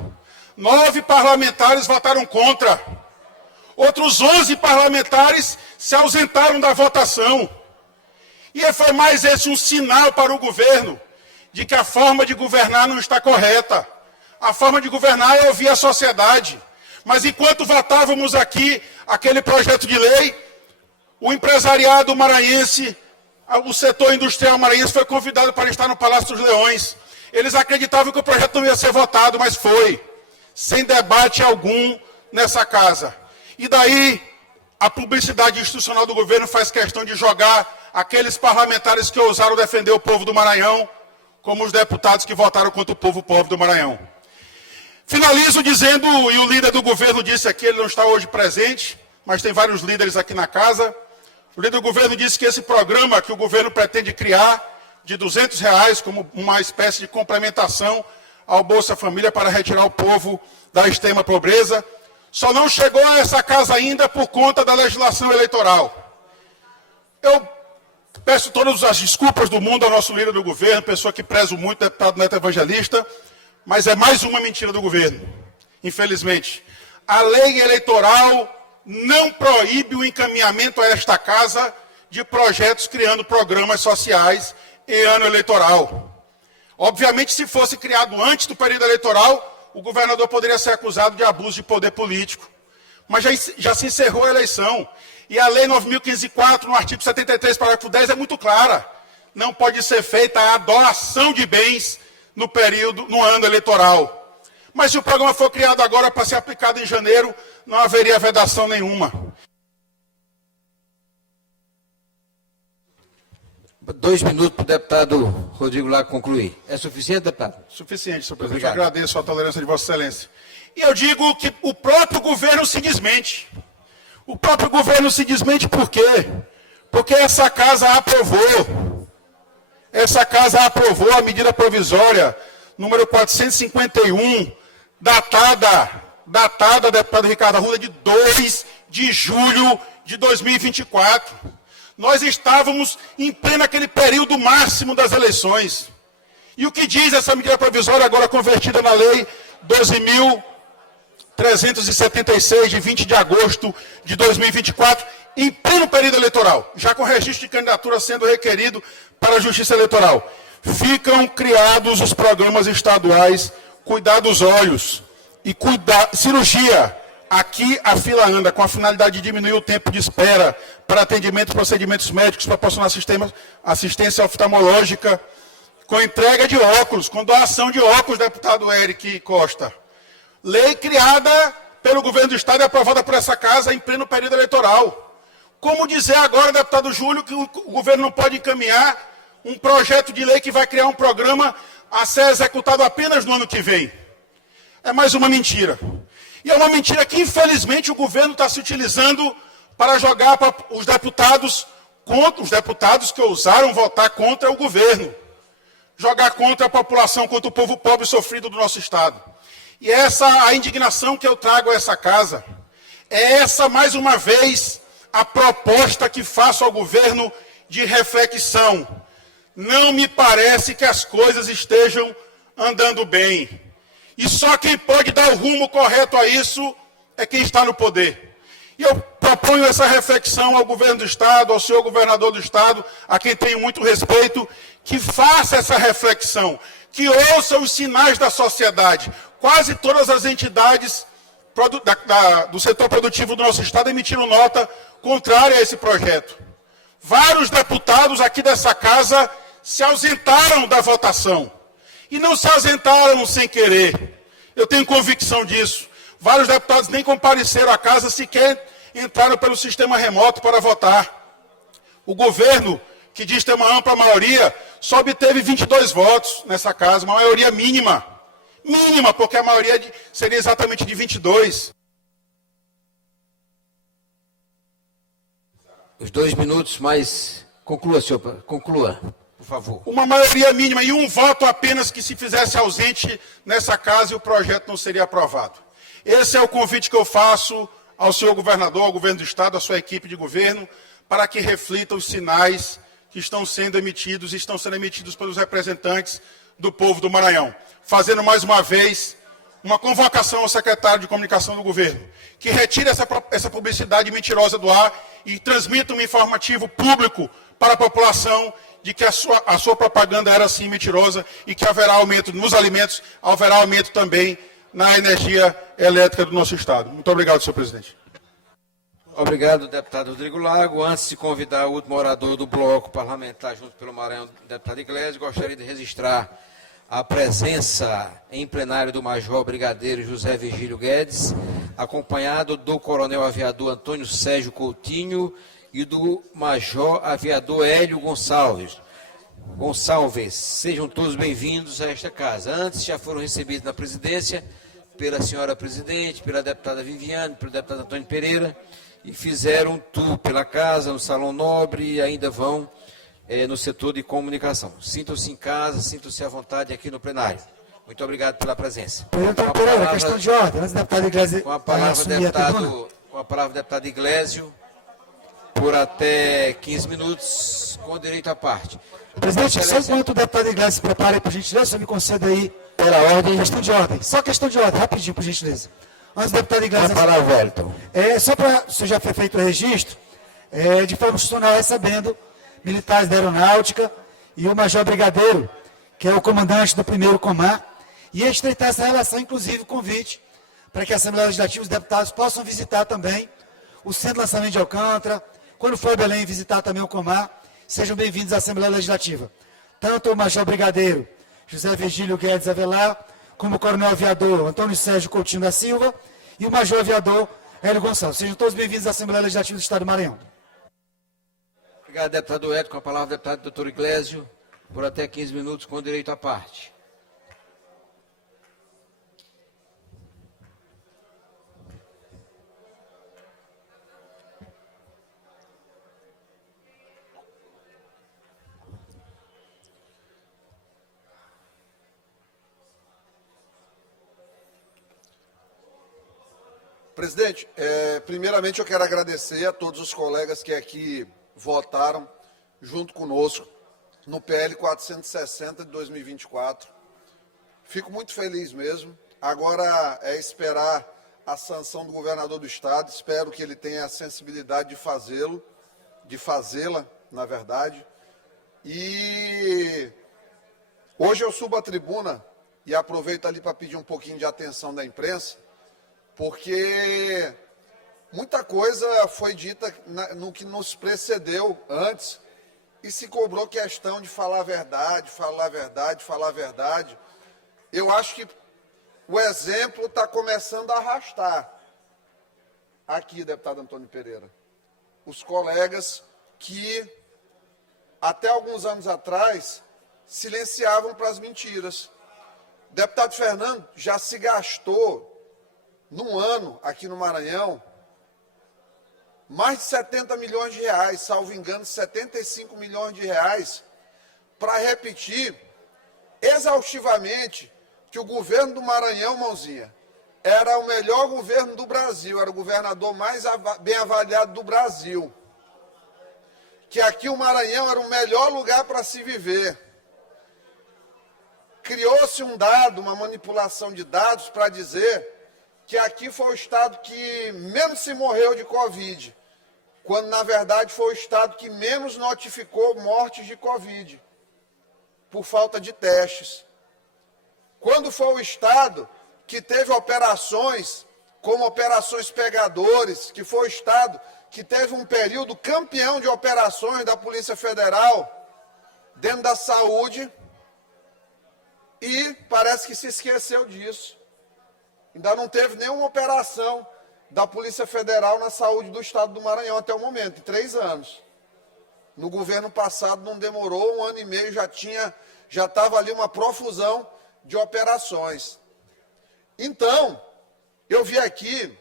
9 parlamentares votaram contra. Outros 11 parlamentares se ausentaram da votação. E foi mais esse um sinal para o governo de que a forma de governar não está correta. A forma de governar é ouvir a sociedade. Mas enquanto votávamos aqui aquele projeto de lei, o empresariado maranhense, o setor industrial maranhense foi convidado para estar no Palácio dos Leões. Eles acreditavam que o projeto não ia ser votado, mas foi. Sem debate algum nessa casa. E daí, a publicidade institucional do governo faz questão de jogar aqueles parlamentares que ousaram defender o povo do Maranhão, como os deputados que votaram contra o povo pobre do Maranhão. Finalizo dizendo, e o líder do governo disse aqui, ele não está hoje presente, mas tem vários líderes aqui na casa. O líder do governo disse que esse programa que o governo pretende criar, de R$200, como uma espécie de complementação ao Bolsa Família para retirar o povo da extrema pobreza, só não chegou a essa casa ainda por conta da legislação eleitoral. Eu peço todas as desculpas do mundo ao nosso líder do governo, pessoa que prezo muito, deputado Neto Evangelista, mas é mais uma mentira do governo, infelizmente. A lei eleitoral não proíbe o encaminhamento a esta casa de projetos criando programas sociais em ano eleitoral. Obviamente, se fosse criado antes do período eleitoral, o governador poderia ser acusado de abuso de poder político. Mas já se encerrou a eleição. E a Lei 9.504, no artigo 73, parágrafo 10, é muito clara. Não pode ser feita a doação de bens no ano eleitoral. Mas se o programa for criado agora para ser aplicado em janeiro, não haveria vedação nenhuma. 2 minutos para o deputado Rodrigo Lago concluir. É suficiente, deputado? Suficiente, senhor presidente. Eu agradeço a tolerância de Vossa Excelência. E eu digo que o próprio governo se desmente. O próprio governo se desmente por quê? Porque essa casa aprovou. Essa casa aprovou a medida provisória número 451, datada, deputado Ricardo Arruda, de 2 de julho de 2024. Nós estávamos em pleno aquele período máximo das eleições. E o que diz essa medida provisória, agora convertida na Lei 12.376, de 20 de agosto de 2024, em pleno período eleitoral, já com registro de candidatura sendo requerido para a Justiça Eleitoral. Ficam criados os programas estaduais Cuidar dos Olhos e Cirurgia. Aqui a fila anda com a finalidade de diminuir o tempo de espera para atendimento e procedimentos médicos, proporcionar assistência oftalmológica, com entrega de óculos, com doação de óculos, deputado Eric Costa. Lei criada pelo governo do Estado e aprovada por essa casa em pleno período eleitoral. Como dizer agora, deputado Júlio, que o governo não pode encaminhar um projeto de lei que vai criar um programa a ser executado apenas no ano que vem? É mais uma mentira. E é uma mentira que, infelizmente, o governo está se utilizando para jogar para os deputados que ousaram votar contra o governo. Jogar contra a população, contra o povo pobre e sofrido do nosso Estado. E essa a indignação que eu trago a essa casa. É essa, mais uma vez, a proposta que faço ao governo de reflexão. Não me parece que as coisas estejam andando bem. E só quem pode dar o rumo correto a isso é quem está no poder. E eu proponho essa reflexão ao governo do Estado, ao senhor governador do Estado, a quem tenho muito respeito, que faça essa reflexão, que ouça os sinais da sociedade. Quase todas as entidades do setor produtivo do nosso Estado emitiram nota contrária a esse projeto. Vários deputados aqui dessa casa se ausentaram da votação. E não se ausentaram sem querer. Eu tenho convicção disso. Vários deputados nem compareceram à casa, sequer entraram pelo sistema remoto para votar. O governo, que diz ter uma ampla maioria, só obteve 22 votos nessa casa, uma maioria mínima. Mínima, porque a maioria seria exatamente de 22. Os 2 minutos, mas conclua, senhor. Conclua. Por favor. Uma maioria mínima e um voto apenas que se fizesse ausente nessa casa e o projeto não seria aprovado. Esse é o convite que eu faço ao senhor governador, ao governo do Estado, à sua equipe de governo, para que reflita os sinais que estão sendo emitidos pelos representantes do povo do Maranhão. Fazendo mais uma vez uma convocação ao secretário de comunicação do governo, que retire essa publicidade mentirosa do ar e transmita um informativo público para a população de que a sua propaganda era sim mentirosa e que haverá aumento nos alimentos, haverá aumento também na energia elétrica do nosso Estado. Muito obrigado, senhor presidente. Obrigado, deputado Rodrigo Lago. Antes de convidar o último orador do bloco parlamentar junto pelo Maranhão, deputado Iglesias, gostaria de registrar a presença em plenário do Major Brigadeiro José Virgílio Guedes, acompanhado do Coronel Aviador Antônio Sérgio Coutinho e do Major Aviador Hélio Gonçalves. Sejam todos bem-vindos a esta casa. Antes já foram recebidos na presidência pela senhora presidente, pela deputada Viviane, pelo deputado Antônio Pereira, e fizeram um tour pela casa, no Salão Nobre, e ainda vão no setor de comunicação. Sintam-se em casa, sintam-se à vontade aqui no plenário. Muito obrigado pela presença. Antônio Pereira, questão de ordem. Antes do deputado Iglesias com a palavra o deputado Iglesio, por até 15 minutos, com direito à parte. Presidente, só enquanto o deputado Iglesias se prepara, por gentileza, só me conceda aí, pela ordem, questão de ordem. Só questão de ordem, rapidinho, por gentileza. Antes do deputado Iglesias... Para o Wellington. Só para, se já foi feito o registro, de forma institucional, recebendo militares da aeronáutica e o Major Brigadeiro, que é o comandante do 1º Comar, e estreitar essa relação, inclusive, convite para que a Assembleia Legislativa e os deputados possam visitar também o Centro de Lançamento de Alcântara, quando for Belém visitar também o Comar, sejam bem-vindos à Assembleia Legislativa. Tanto o Major Brigadeiro José Virgílio Guedes Avelar, como o Coronel Aviador Antônio Sérgio Coutinho da Silva e o Major Aviador Hélio Gonçalves. Sejam todos bem-vindos à Assembleia Legislativa do Estado do Maranhão. Obrigado, deputado Hélio. Com a palavra, o deputado doutor Iglesio, por até 15 minutos, com direito à parte. Presidente, primeiramente eu quero agradecer a todos os colegas que aqui votaram junto conosco no PL 460 de 2024. Fico muito feliz mesmo. Agora é esperar a sanção do governador do Estado. Espero que ele tenha a sensibilidade de fazê-la, na verdade. E hoje eu subo à tribuna e aproveito ali para pedir um pouquinho de atenção da imprensa, porque muita coisa foi dita no que nos precedeu antes e se cobrou questão de falar a verdade, falar a verdade, falar a verdade. Eu acho que o exemplo está começando a arrastar. Aqui, deputado Antônio Pereira, os colegas que até alguns anos atrás silenciavam para as mentiras. O deputado Fernando já se gastou num ano, aqui no Maranhão, mais de 70 milhões de reais, salvo engano, 75 milhões de reais, para repetir exaustivamente que o governo do Maranhão, mãozinha, era o melhor governo do Brasil, era o governador mais bem avaliado do Brasil. Que aqui o Maranhão era o melhor lugar para se viver. Criou-se um dado, uma manipulação de dados para dizer que aqui foi o estado que menos se morreu de Covid, quando, na verdade, foi o estado que menos notificou mortes de Covid, por falta de testes. Quando foi o estado que teve operações, como operações Pegadores, que foi o estado que teve um período campeão de operações da Polícia Federal, dentro da saúde, e parece que se esqueceu disso. Ainda não teve nenhuma operação da Polícia Federal na saúde do Estado do Maranhão até o momento, em 3 anos. No governo passado não demorou, 1 ano e meio já estava ali uma profusão de operações. Então, eu vi aqui,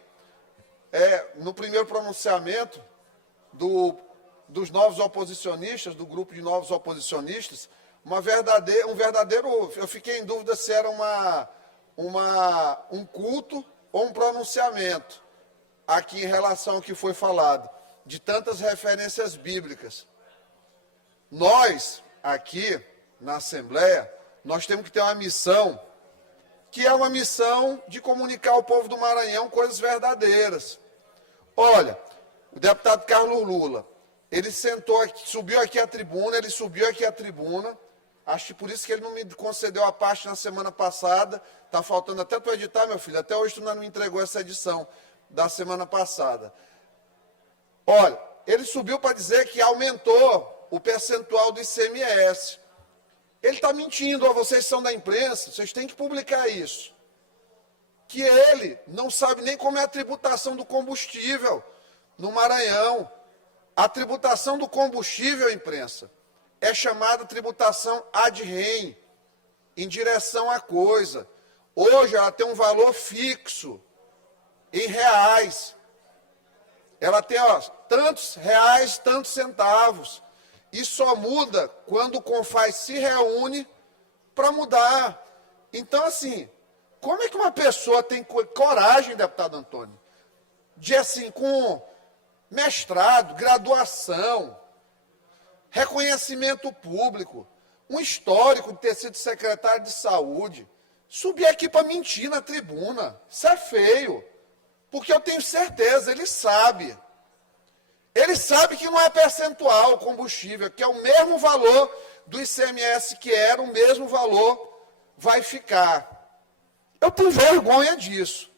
no primeiro pronunciamento dos novos oposicionistas, do grupo de novos oposicionistas, um verdadeiro, eu fiquei em dúvida se era um culto ou um pronunciamento, aqui em relação ao que foi falado, de tantas referências bíblicas. Nós, aqui na Assembleia, nós temos que ter uma missão, que é uma missão de comunicar ao povo do Maranhão coisas verdadeiras. Olha, o deputado Carlos Lula, ele subiu aqui à tribuna, acho que por isso que ele não me concedeu a parte na semana passada, está faltando até para editar, meu filho, até hoje tu não me entregou essa edição da semana passada. Olha, ele subiu para dizer que aumentou o percentual do ICMS. Ele está mentindo, ó, vocês são da imprensa, vocês têm que publicar isso. Que ele não sabe nem como é a tributação do combustível no Maranhão. A tributação do combustível, imprensa, é chamada tributação ad rem, em direção à coisa. Hoje ela tem um valor fixo, em reais. Ela tem, ó, tantos reais, tantos centavos. E só muda quando o CONFAS se reúne para mudar. Então, assim, como é que uma pessoa tem coragem, deputado Antônio, de, assim, com mestrado, graduação, reconhecimento público, um histórico de ter sido secretário de saúde, subir aqui para mentir na tribuna? Isso é feio. Porque eu tenho certeza, ele sabe. Ele sabe que não é percentual o combustível, que é o mesmo valor do ICMS que era, o mesmo valor vai ficar. Eu tenho vergonha disso.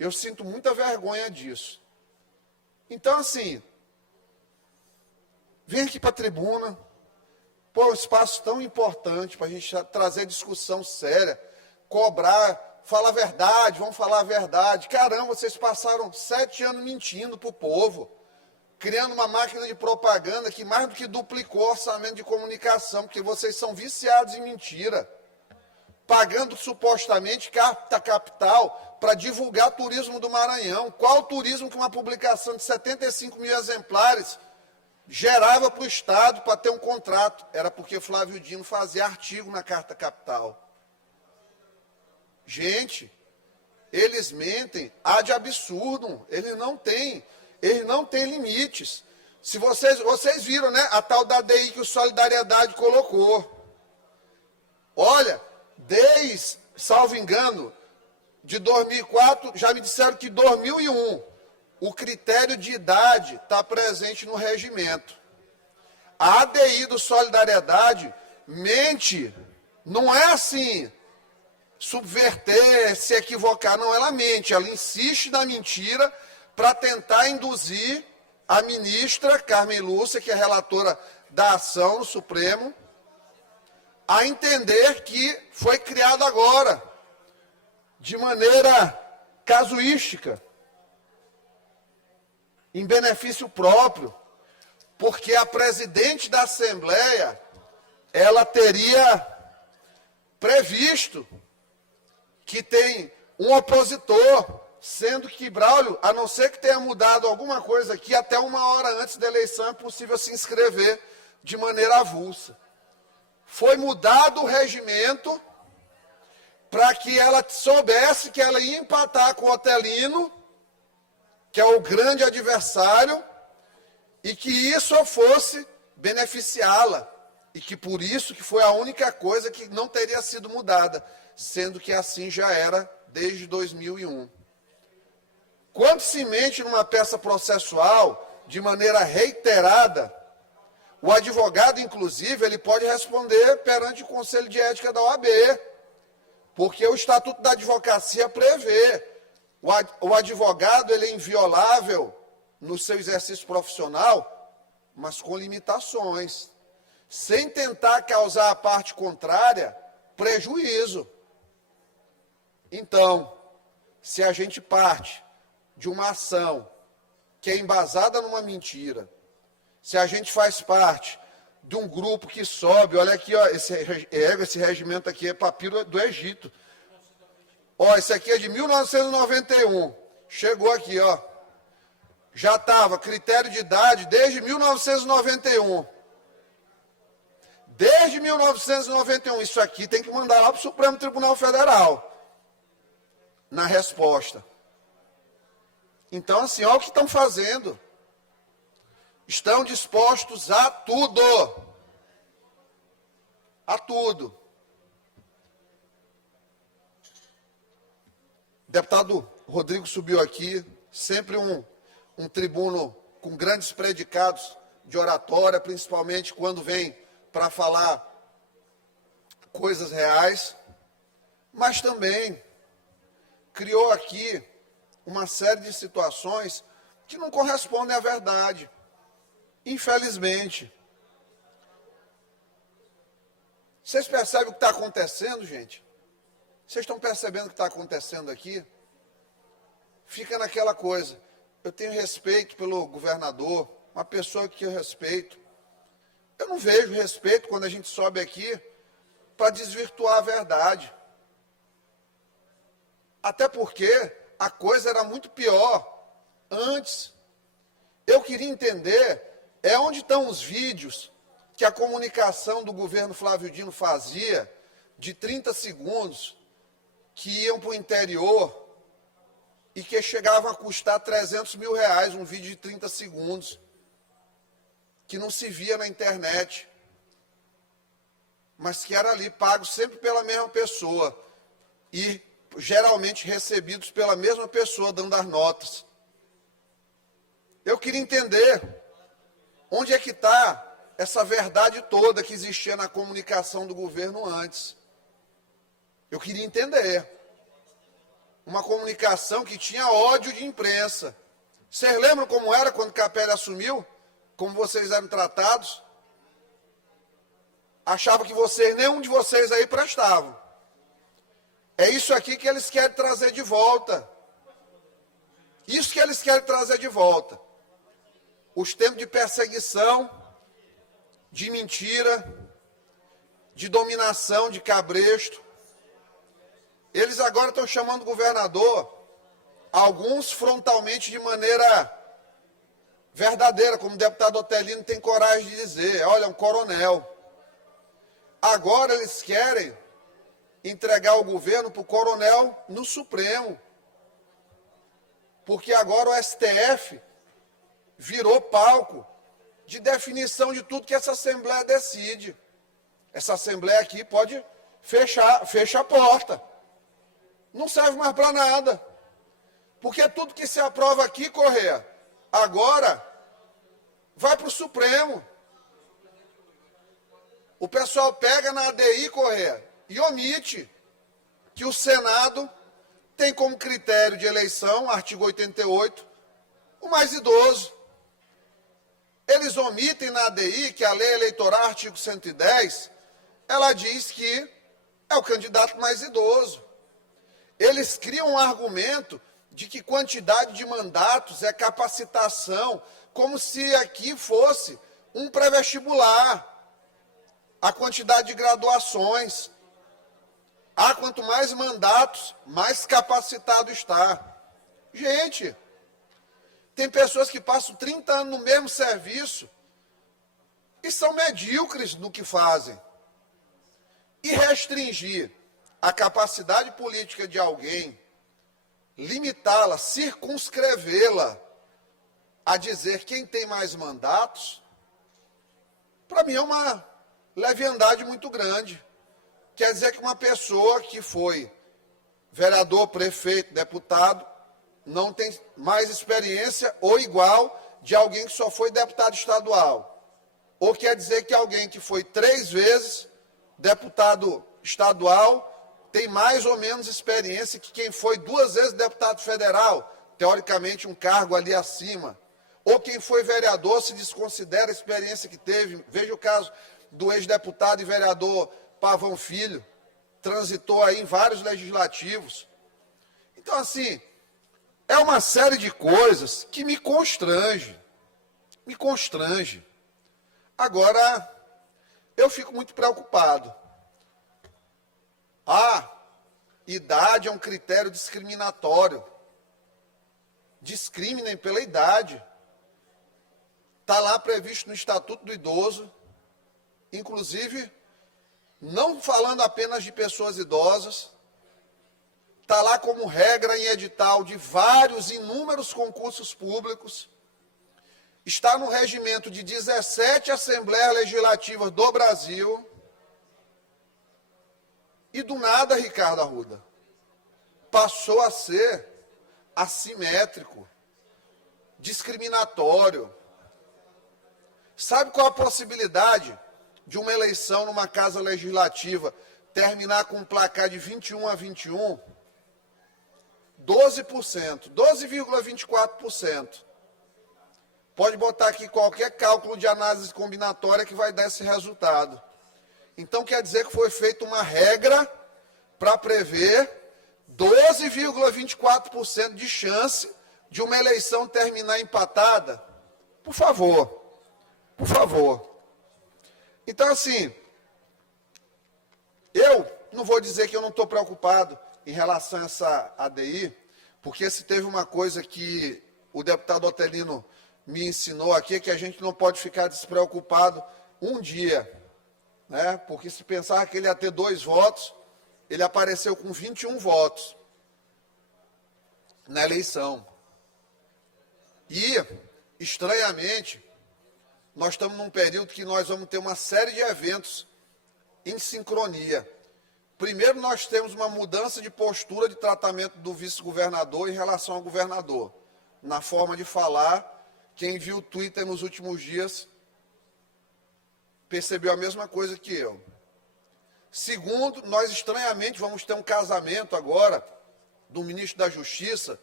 Eu sinto muita vergonha disso. Então, assim, vem aqui para a tribuna, pô, um espaço tão importante para a gente trazer discussão séria, cobrar, falar a verdade, vamos falar a verdade. Caramba, vocês passaram 7 anos mentindo para o povo, criando uma máquina de propaganda que mais do que duplicou o orçamento de comunicação, porque vocês são viciados em mentira, pagando supostamente carta capital para divulgar turismo do Maranhão. Qual turismo que uma publicação de 75 mil exemplares gerava para o Estado para ter um contrato? Era porque Flávio Dino fazia artigo na carta capital. Gente, eles mentem ad absurdum, eles não têm limites. Se vocês viram, né, a tal da DI que o Solidariedade colocou. Olha, desde, salvo engano, de 2004, já me disseram que 2001, o critério de idade está presente no regimento. A ADI do Solidariedade mente, não é assim, subverter, se equivocar, não, ela mente, ela insiste na mentira para tentar induzir a ministra Carmen Lúcia, que é relatora da ação no Supremo, a entender que foi criado agora, de maneira casuística, em benefício próprio, porque a presidente da Assembleia, ela teria previsto que tem um opositor, sendo que Braulio, a não ser que tenha mudado alguma coisa aqui, até 1 hora antes da eleição é possível se inscrever de maneira avulsa. Foi mudado o regimento para que ela soubesse que ela ia empatar com o Otelino, que é o grande adversário, e que isso fosse beneficiá-la. E que por isso que foi a única coisa que não teria sido mudada, sendo que assim já era desde 2001. Quando se mente numa peça processual, de maneira reiterada, o advogado, inclusive, ele pode responder perante o Conselho de Ética da OAB, porque o Estatuto da Advocacia prevê. O advogado, ele é inviolável no seu exercício profissional, mas com limitações, sem tentar causar à parte contrária prejuízo. Então, se a gente parte de uma ação que é embasada numa mentira, se a gente faz parte de um grupo que sobe, olha aqui, ó, esse regimento aqui é papiro do Egito. Ó, esse aqui é de 1991. Chegou aqui, ó. Já estava critério de idade desde 1991. Desde 1991. Isso aqui tem que mandar lá para o Supremo Tribunal Federal. Na resposta. Então, assim, olha o que estão fazendo. Estão dispostos a tudo. A tudo. deputado Rodrigo subiu aqui, sempre um tribuno com grandes predicados de oratória, principalmente quando vem para falar coisas reais, mas também criou aqui uma série de situações que não correspondem à verdade, infelizmente. Vocês percebem o que está acontecendo, gente? Vocês estão percebendo o que está acontecendo aqui? Fica naquela coisa, eu tenho respeito pelo governador, uma pessoa que eu respeito. Eu não vejo respeito quando a gente sobe aqui para desvirtuar a verdade. Até porque a coisa era muito pior antes. Eu queria entender onde estão os vídeos que a comunicação do governo Flávio Dino fazia, de 30 segundos, que iam para o interior e que chegavam a custar R$300 mil, um vídeo de 30 segundos, que não se via na internet, mas que era ali, pago sempre pela mesma pessoa, e geralmente recebidos pela mesma pessoa, dando as notas. Eu queria entender onde é que está essa verdade toda que existia na comunicação do governo antes. Eu queria entender. Uma comunicação que tinha ódio de imprensa. Vocês lembram como era quando Capelli assumiu? Como vocês eram tratados? Achava que nenhum de vocês aí prestavam. É isso aqui que eles querem trazer de volta. Isso que eles querem trazer de volta. Os tempos de perseguição, de mentira, de dominação, de cabresto. Eles agora estão chamando o governador, alguns frontalmente de maneira verdadeira, como o deputado Otelino tem coragem de dizer, olha, é um coronel. Agora eles querem entregar o governo para o coronel no Supremo. Porque agora o STF virou palco de definição de tudo que essa Assembleia decide. Essa Assembleia aqui pode fecha a porta. Não serve mais para nada. Porque tudo que se aprova aqui, Correia, agora vai para o Supremo. O pessoal pega na ADI, Correia, e omite que o Senado tem como critério de eleição, artigo 88, o mais idoso. Eles omitem na ADI que a lei eleitoral, artigo 110, ela diz que é o candidato mais idoso. Eles criam um argumento de que quantidade de mandatos é capacitação, como se aqui fosse um pré-vestibular. A quantidade de graduações. Quanto mais mandatos, mais capacitado está. Gente, tem pessoas que passam 30 anos no mesmo serviço e são medíocres no que fazem. E restringir a capacidade política de alguém, limitá-la, circunscrevê-la a dizer quem tem mais mandatos, para mim é uma leviandade muito grande. Quer dizer que uma pessoa que foi vereador, prefeito, deputado, não tem mais experiência ou igual de alguém que só foi deputado estadual. Ou quer dizer que alguém que foi 3 vezes deputado estadual tem mais ou menos experiência que quem foi 2 vezes deputado federal, teoricamente um cargo ali acima. Ou quem foi vereador se desconsidera a experiência que teve. Veja o caso do ex-deputado e vereador Pavão Filho, transitou aí em vários legislativos. Então, assim, é uma série de coisas que me constrange. Me constrange. Agora, eu fico muito preocupado. Idade é um critério discriminatório. Discriminem pela idade. Está lá previsto no Estatuto do Idoso, inclusive, não falando apenas de pessoas idosas, está lá como regra em edital de vários, inúmeros concursos públicos, está no regimento de 17 Assembleias Legislativas do Brasil, e do nada, Ricardo Arruda, passou a ser assimétrico, discriminatório. Sabe qual a possibilidade de uma eleição numa casa legislativa terminar com um placar de 21-21? 12%, 12,24%. Pode botar aqui qualquer cálculo de análise combinatória que vai dar esse resultado. Então, quer dizer que foi feita uma regra para prever 12,24% de chance de uma eleição terminar empatada? Por favor, por favor. Então, assim, eu não vou dizer que eu não estou preocupado em relação a essa ADI, porque se teve uma coisa que o deputado Otelino me ensinou aqui, é que a gente não pode ficar despreocupado um dia, né? Porque se pensar que ele ia ter 2 votos, ele apareceu com 21 votos na eleição. E, estranhamente, nós estamos num período que nós vamos ter uma série de eventos em sincronia. Primeiro, nós temos uma mudança de postura de tratamento do vice-governador em relação ao governador, na forma de falar. Quem viu o Twitter nos últimos dias percebeu a mesma coisa que eu. Segundo, nós estranhamente vamos ter um casamento agora do ministro da Justiça.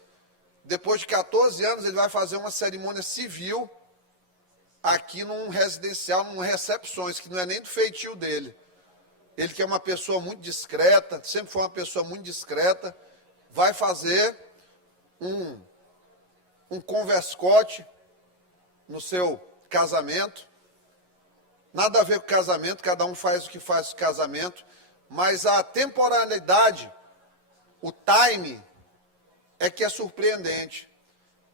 Depois de 14 anos, ele vai fazer uma cerimônia civil aqui num residencial, num recepções, que não é nem do feitio dele. Ele, que é uma pessoa muito discreta, sempre foi uma pessoa muito discreta, vai fazer um converscote no seu casamento. Nada a ver com casamento, cada um faz o que faz o casamento, mas a temporalidade, o time, é que é surpreendente.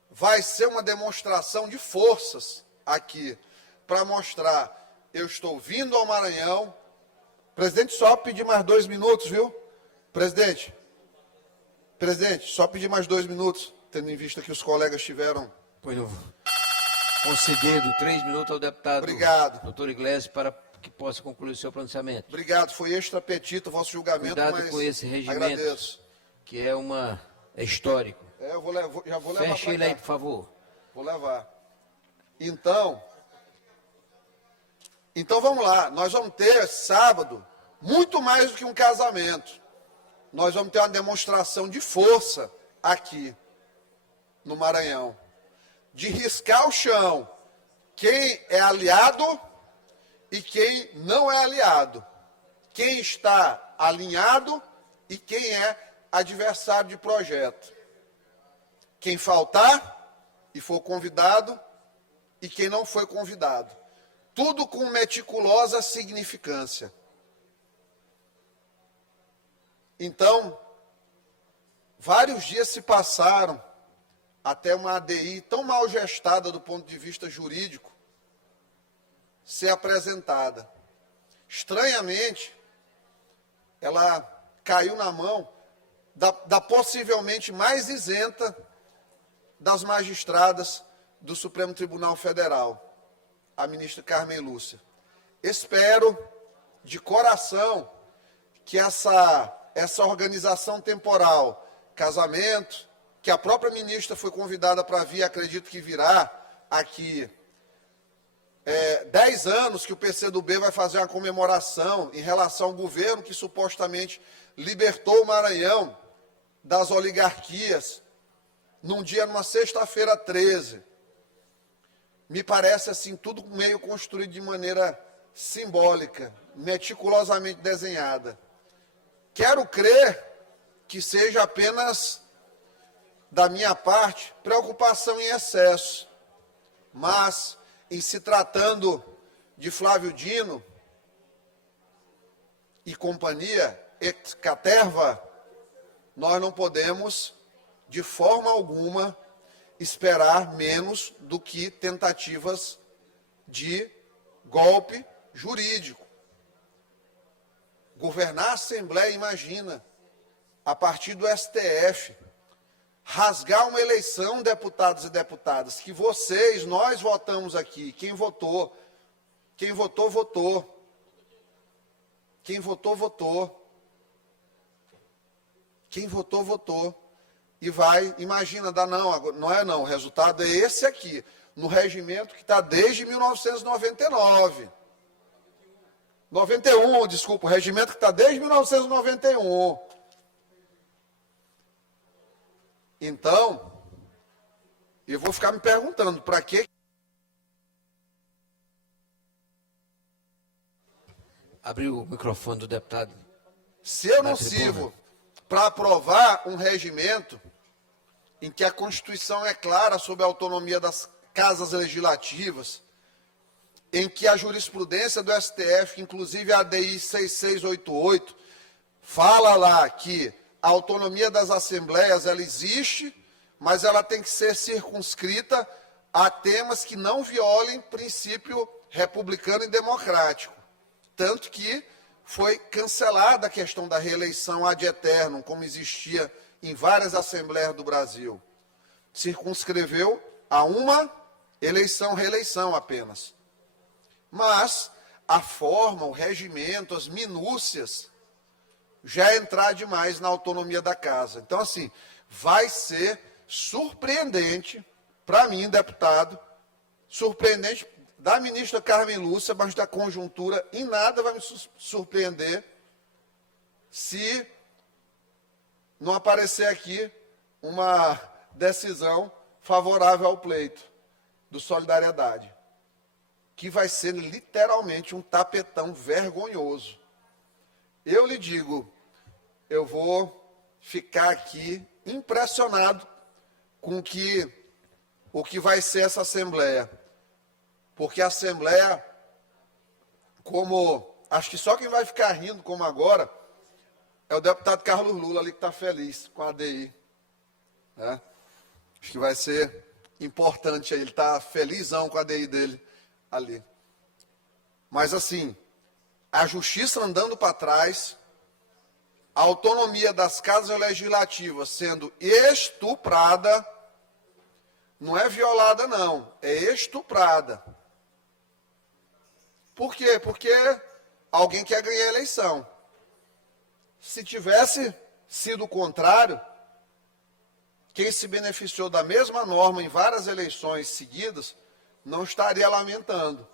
Vai ser uma demonstração de forças aqui, para mostrar, eu estou vindo ao Maranhão. Presidente, só pedir mais 2 minutos, viu? Presidente, só pedir mais 2 minutos, tendo em vista que os colegas tiveram... Pois não. Concedendo 3 minutos ao deputado. Obrigado. Doutor Iglesias, para que possa concluir o seu pronunciamento. Obrigado, foi extra petito o vosso julgamento, Cuidado mas com esse regimento, agradeço. que é histórico. Eu já vou levar. Feche ele aí, por favor. Vou levar. Então vamos lá, nós vamos ter sábado muito mais do que um casamento. Nós vamos ter uma demonstração de força aqui no Maranhão, de riscar o chão quem é aliado e quem não é aliado, quem está alinhado e quem é adversário de projeto, quem faltar e for convidado e quem não foi convidado. Tudo com meticulosa significância. Então, vários dias se passaram até uma ADI tão mal gestada do ponto de vista jurídico ser apresentada. Estranhamente, ela caiu na mão da possivelmente mais isenta das magistradas do Supremo Tribunal Federal, a ministra Carmen Lúcia. Espero, de coração, que essa organização temporal, casamento, que a própria ministra foi convidada para vir, acredito que virá aqui, 10 anos que o PCdoB vai fazer uma comemoração em relação ao governo que supostamente libertou o Maranhão das oligarquias, numa sexta-feira 13. Me parece assim, tudo meio construído de maneira simbólica, meticulosamente desenhada. Quero crer que seja apenas, da minha parte, preocupação em excesso. Mas, em se tratando de Flávio Dino e companhia, ex caterva, nós não podemos, de forma alguma, esperar menos do que tentativas de golpe jurídico. Governar a Assembleia, imagina, a partir do STF, rasgar uma eleição, deputados e deputadas, que nós votamos aqui, quem votou, votou. Quem votou, votou. Quem votou, votou. E vai, imagina, dá não, não é não, o resultado é esse aqui, no regimento que está desde 1999. 91, desculpa, o regimento que está desde 1991. Então, eu vou ficar me perguntando, para que... Abriu o microfone do deputado. Se eu não sirvo para aprovar um regimento em que a Constituição é clara sobre a autonomia das casas legislativas, em que a jurisprudência do STF, inclusive a ADI 6688, fala lá que a autonomia das assembleias ela existe, mas ela tem que ser circunscrita a temas que não violem princípio republicano e democrático. Tanto que foi cancelada a questão da reeleição ad eternum, como existia em várias assembleias do Brasil. Circunscreveu a uma eleição, reeleição apenas. Mas a forma, o regimento, as minúcias, já é entrar demais na autonomia da casa. Então, assim, vai ser surpreendente, para mim, deputado, surpreendente da ministra Carmen Lúcia, mas da conjuntura, em nada vai me surpreender se não aparecer aqui uma decisão favorável ao pleito do Solidariedade, que vai ser literalmente um tapetão vergonhoso. Eu lhe digo, eu vou ficar aqui impressionado com o que vai ser essa Assembleia. Porque a Assembleia, como acho que só quem vai ficar rindo como agora, é o deputado Carlos Lula ali que está feliz com a ADI. Né? Acho que vai ser importante aí, ele está felizão com a ADI dele ali. Mas assim, a justiça andando para trás, a autonomia das casas legislativas sendo estuprada, não é violada não, é estuprada. Por quê? Porque alguém quer ganhar a eleição. Se tivesse sido o contrário, quem se beneficiou da mesma norma em várias eleições seguidas, não estaria lamentando.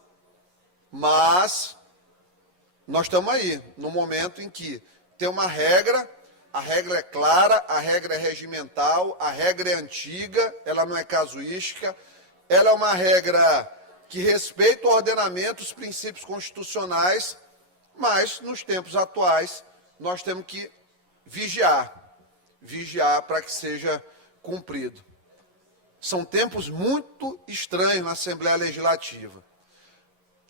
Mas nós estamos aí, no momento em que tem uma regra, a regra é clara, a regra é regimental, a regra é antiga, ela não é casuística, ela é uma regra que respeita o ordenamento, os princípios constitucionais, mas nos tempos atuais nós temos que vigiar para que seja cumprido. São tempos muito estranhos na Assembleia Legislativa.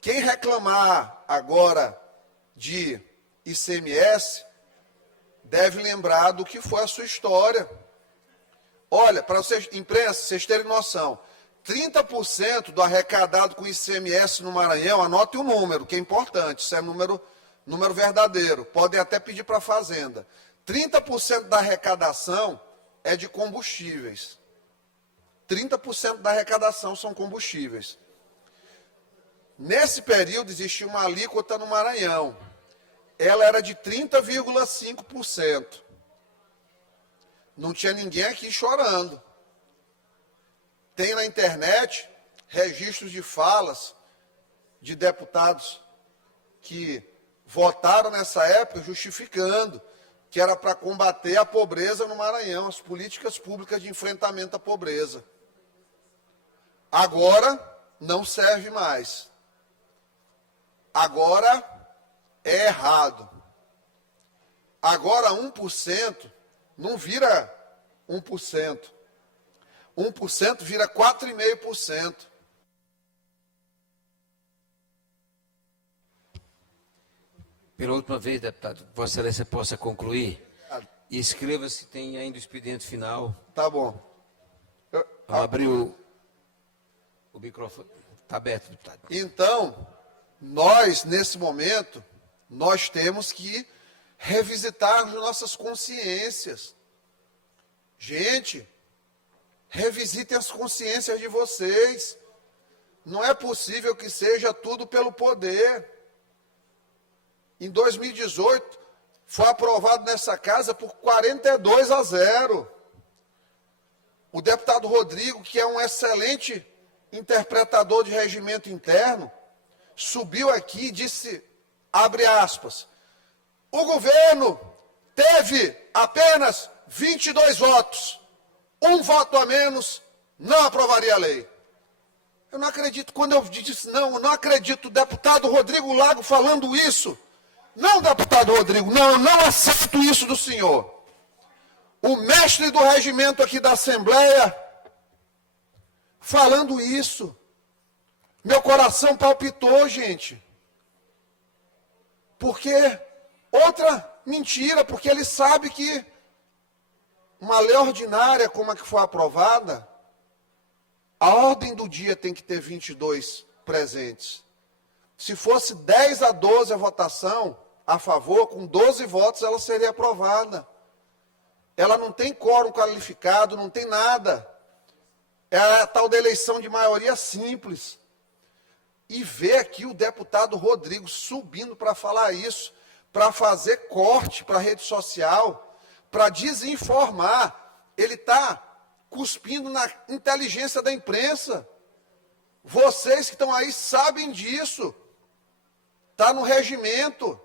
Quem reclamar agora de ICMS deve lembrar do que foi a sua história. Olha, para vocês, imprensa, vocês terem noção, 30% do arrecadado com ICMS no Maranhão, anote o número, que é importante, isso é número verdadeiro, podem até pedir para a Fazenda. 30% da arrecadação é de combustíveis. 30% da arrecadação são combustíveis. Nesse período existia uma alíquota no Maranhão. Ela era de 30,5%. Não tinha ninguém aqui chorando. Tem na internet registros de falas de deputados que votaram nessa época justificando que era para combater a pobreza no Maranhão, as políticas públicas de enfrentamento à pobreza. Agora não serve mais. Agora é errado. Agora 1% não vira 1%. 1% vira 4,5%. Pela última vez, deputado, Vossa Excelência possa concluir. E escreva se tem ainda o expediente final. Tá bom. Abriu o microfone. Está aberto, deputado. Então, nós, nesse momento, nós temos que revisitar as nossas consciências. Gente, revisitem as consciências de vocês. Não é possível que seja tudo pelo poder. Em 2018, foi aprovado nessa casa por 42-0. O deputado Rodrigo, que é um excelente interpretador de regimento interno, subiu aqui e disse, abre aspas, o governo teve apenas 22 votos, um voto a menos, não aprovaria a lei. Eu não acredito, quando eu disse não, eu não acredito, o deputado Rodrigo Lago falando isso. Não, deputado Rodrigo, não, eu não aceito isso do senhor. O mestre do regimento aqui da Assembleia, falando isso. Meu coração palpitou, gente. Porque, outra mentira, porque ele sabe que uma lei ordinária como a que foi aprovada, a ordem do dia tem que ter 22 presentes. Se fosse 10-12 a votação a favor, com 12 votos ela seria aprovada. Ela não tem quórum qualificado, não tem nada. É a tal da eleição de maioria simples. E ver aqui o deputado Rodrigo subindo para falar isso, para fazer corte para a rede social, para desinformar. Ele está cuspindo na inteligência da imprensa. Vocês que estão aí sabem disso. Está no regimento.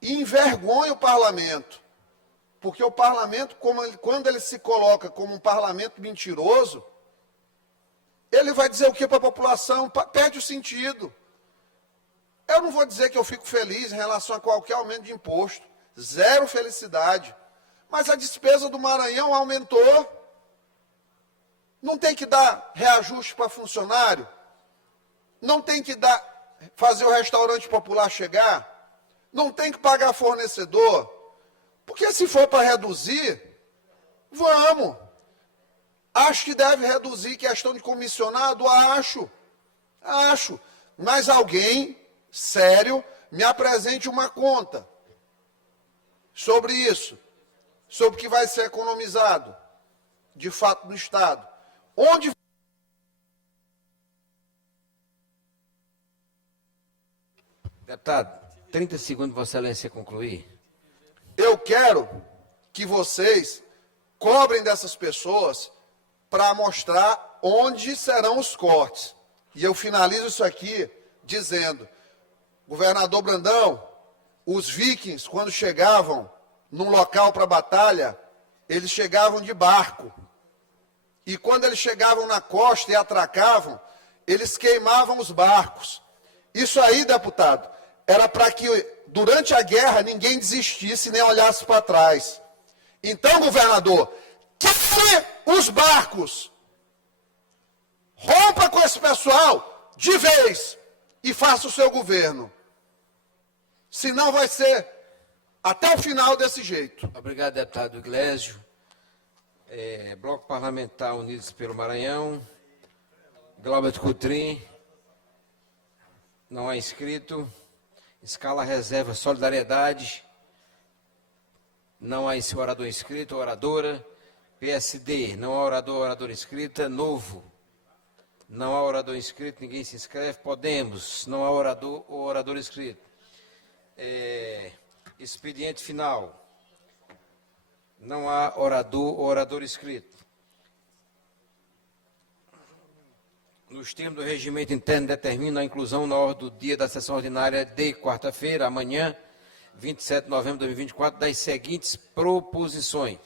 E envergonha o parlamento. Porque o parlamento, quando ele se coloca como um parlamento mentiroso, ele vai dizer o que para a população? Perde o sentido. Eu não vou dizer que eu fico feliz em relação a qualquer aumento de imposto. Zero felicidade. Mas a despesa do Maranhão aumentou. Não tem que dar reajuste para funcionário? Não tem que fazer o restaurante popular chegar? Não tem que pagar fornecedor? Porque se for para reduzir, vamos. Acho que deve reduzir questão de comissionado, acho. Mas alguém, sério, me apresente uma conta sobre isso, sobre o que vai ser economizado, de fato, no Estado. Onde... Deputado, 30 segundos, Vossa Excelência, concluir. Eu quero que vocês cobrem dessas pessoas para mostrar onde serão os cortes. E eu finalizo isso aqui dizendo, governador Brandão, os vikings, quando chegavam num local para batalha, eles chegavam de barco. E quando eles chegavam na costa e atracavam, eles queimavam os barcos. Isso aí, deputado, era para que durante a guerra ninguém desistisse nem olhasse para trás. Então, governador, queime os barcos. Rompa com esse pessoal de vez e faça o seu governo. Senão vai ser até o final desse jeito. Obrigado, deputado Iglesio. Bloco Parlamentar Unidos pelo Maranhão. Glauber Coutrin. Não há inscrito. Escala reserva Solidariedade. Não há esse orador inscrito, oradora. PSD, não há orador, oradora inscrita. Novo, não há orador inscrito, ninguém se inscreve. Podemos, não há orador ou orador inscrito. Expediente final. Não há orador ou orador inscrito. Nos termos do regimento interno, determina a inclusão na ordem do dia da sessão ordinária de quarta-feira, amanhã, 27 de novembro de 2024, das seguintes proposições.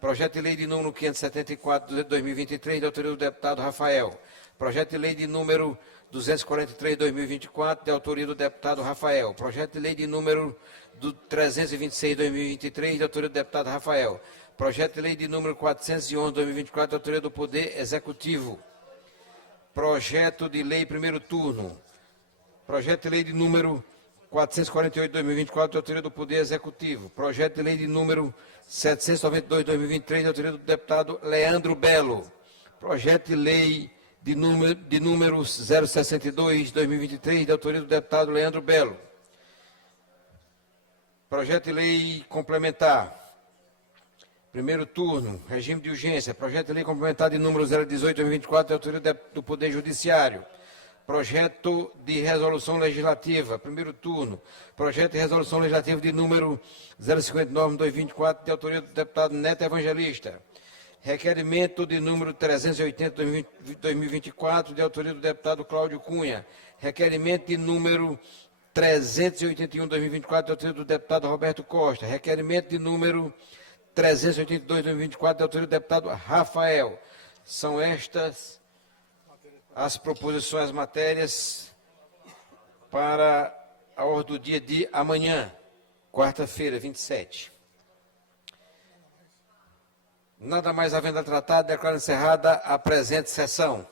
Projeto de lei de número 574 de 2023, de autoria do deputado Rafael. Projeto de lei de número 243 de 2024, de autoria do deputado Rafael. Projeto de lei de número 326 de 2023, de autoria do deputado Rafael. Projeto de lei de número 411 de 2024, de autoria do Poder Executivo. Projeto de lei primeiro turno. Projeto de lei de número 448 de 2024, de autoria do Poder Executivo. Projeto de lei de número 792 de 2023, de autoria do deputado Leandro Belo. Projeto de lei de número 062 de 2023, de autoria do deputado Leandro Belo. Projeto de lei complementar. Primeiro turno, regime de urgência. Projeto de lei complementar de número 018 de 2024, de autoria do Poder Judiciário. Projeto de resolução legislativa, primeiro turno. Projeto de resolução legislativa de número 059/2024, de autoria do deputado Neto Evangelista. Requerimento de número 380/2024, de autoria do deputado Cláudio Cunha. Requerimento de número 381/2024, de autoria do deputado Roberto Costa. Requerimento de número 382/2024, de autoria do deputado Rafael. São estas as proposições, as matérias para a ordem do dia de amanhã, quarta-feira, 27. Nada mais havendo a tratar, declaro encerrada a presente sessão.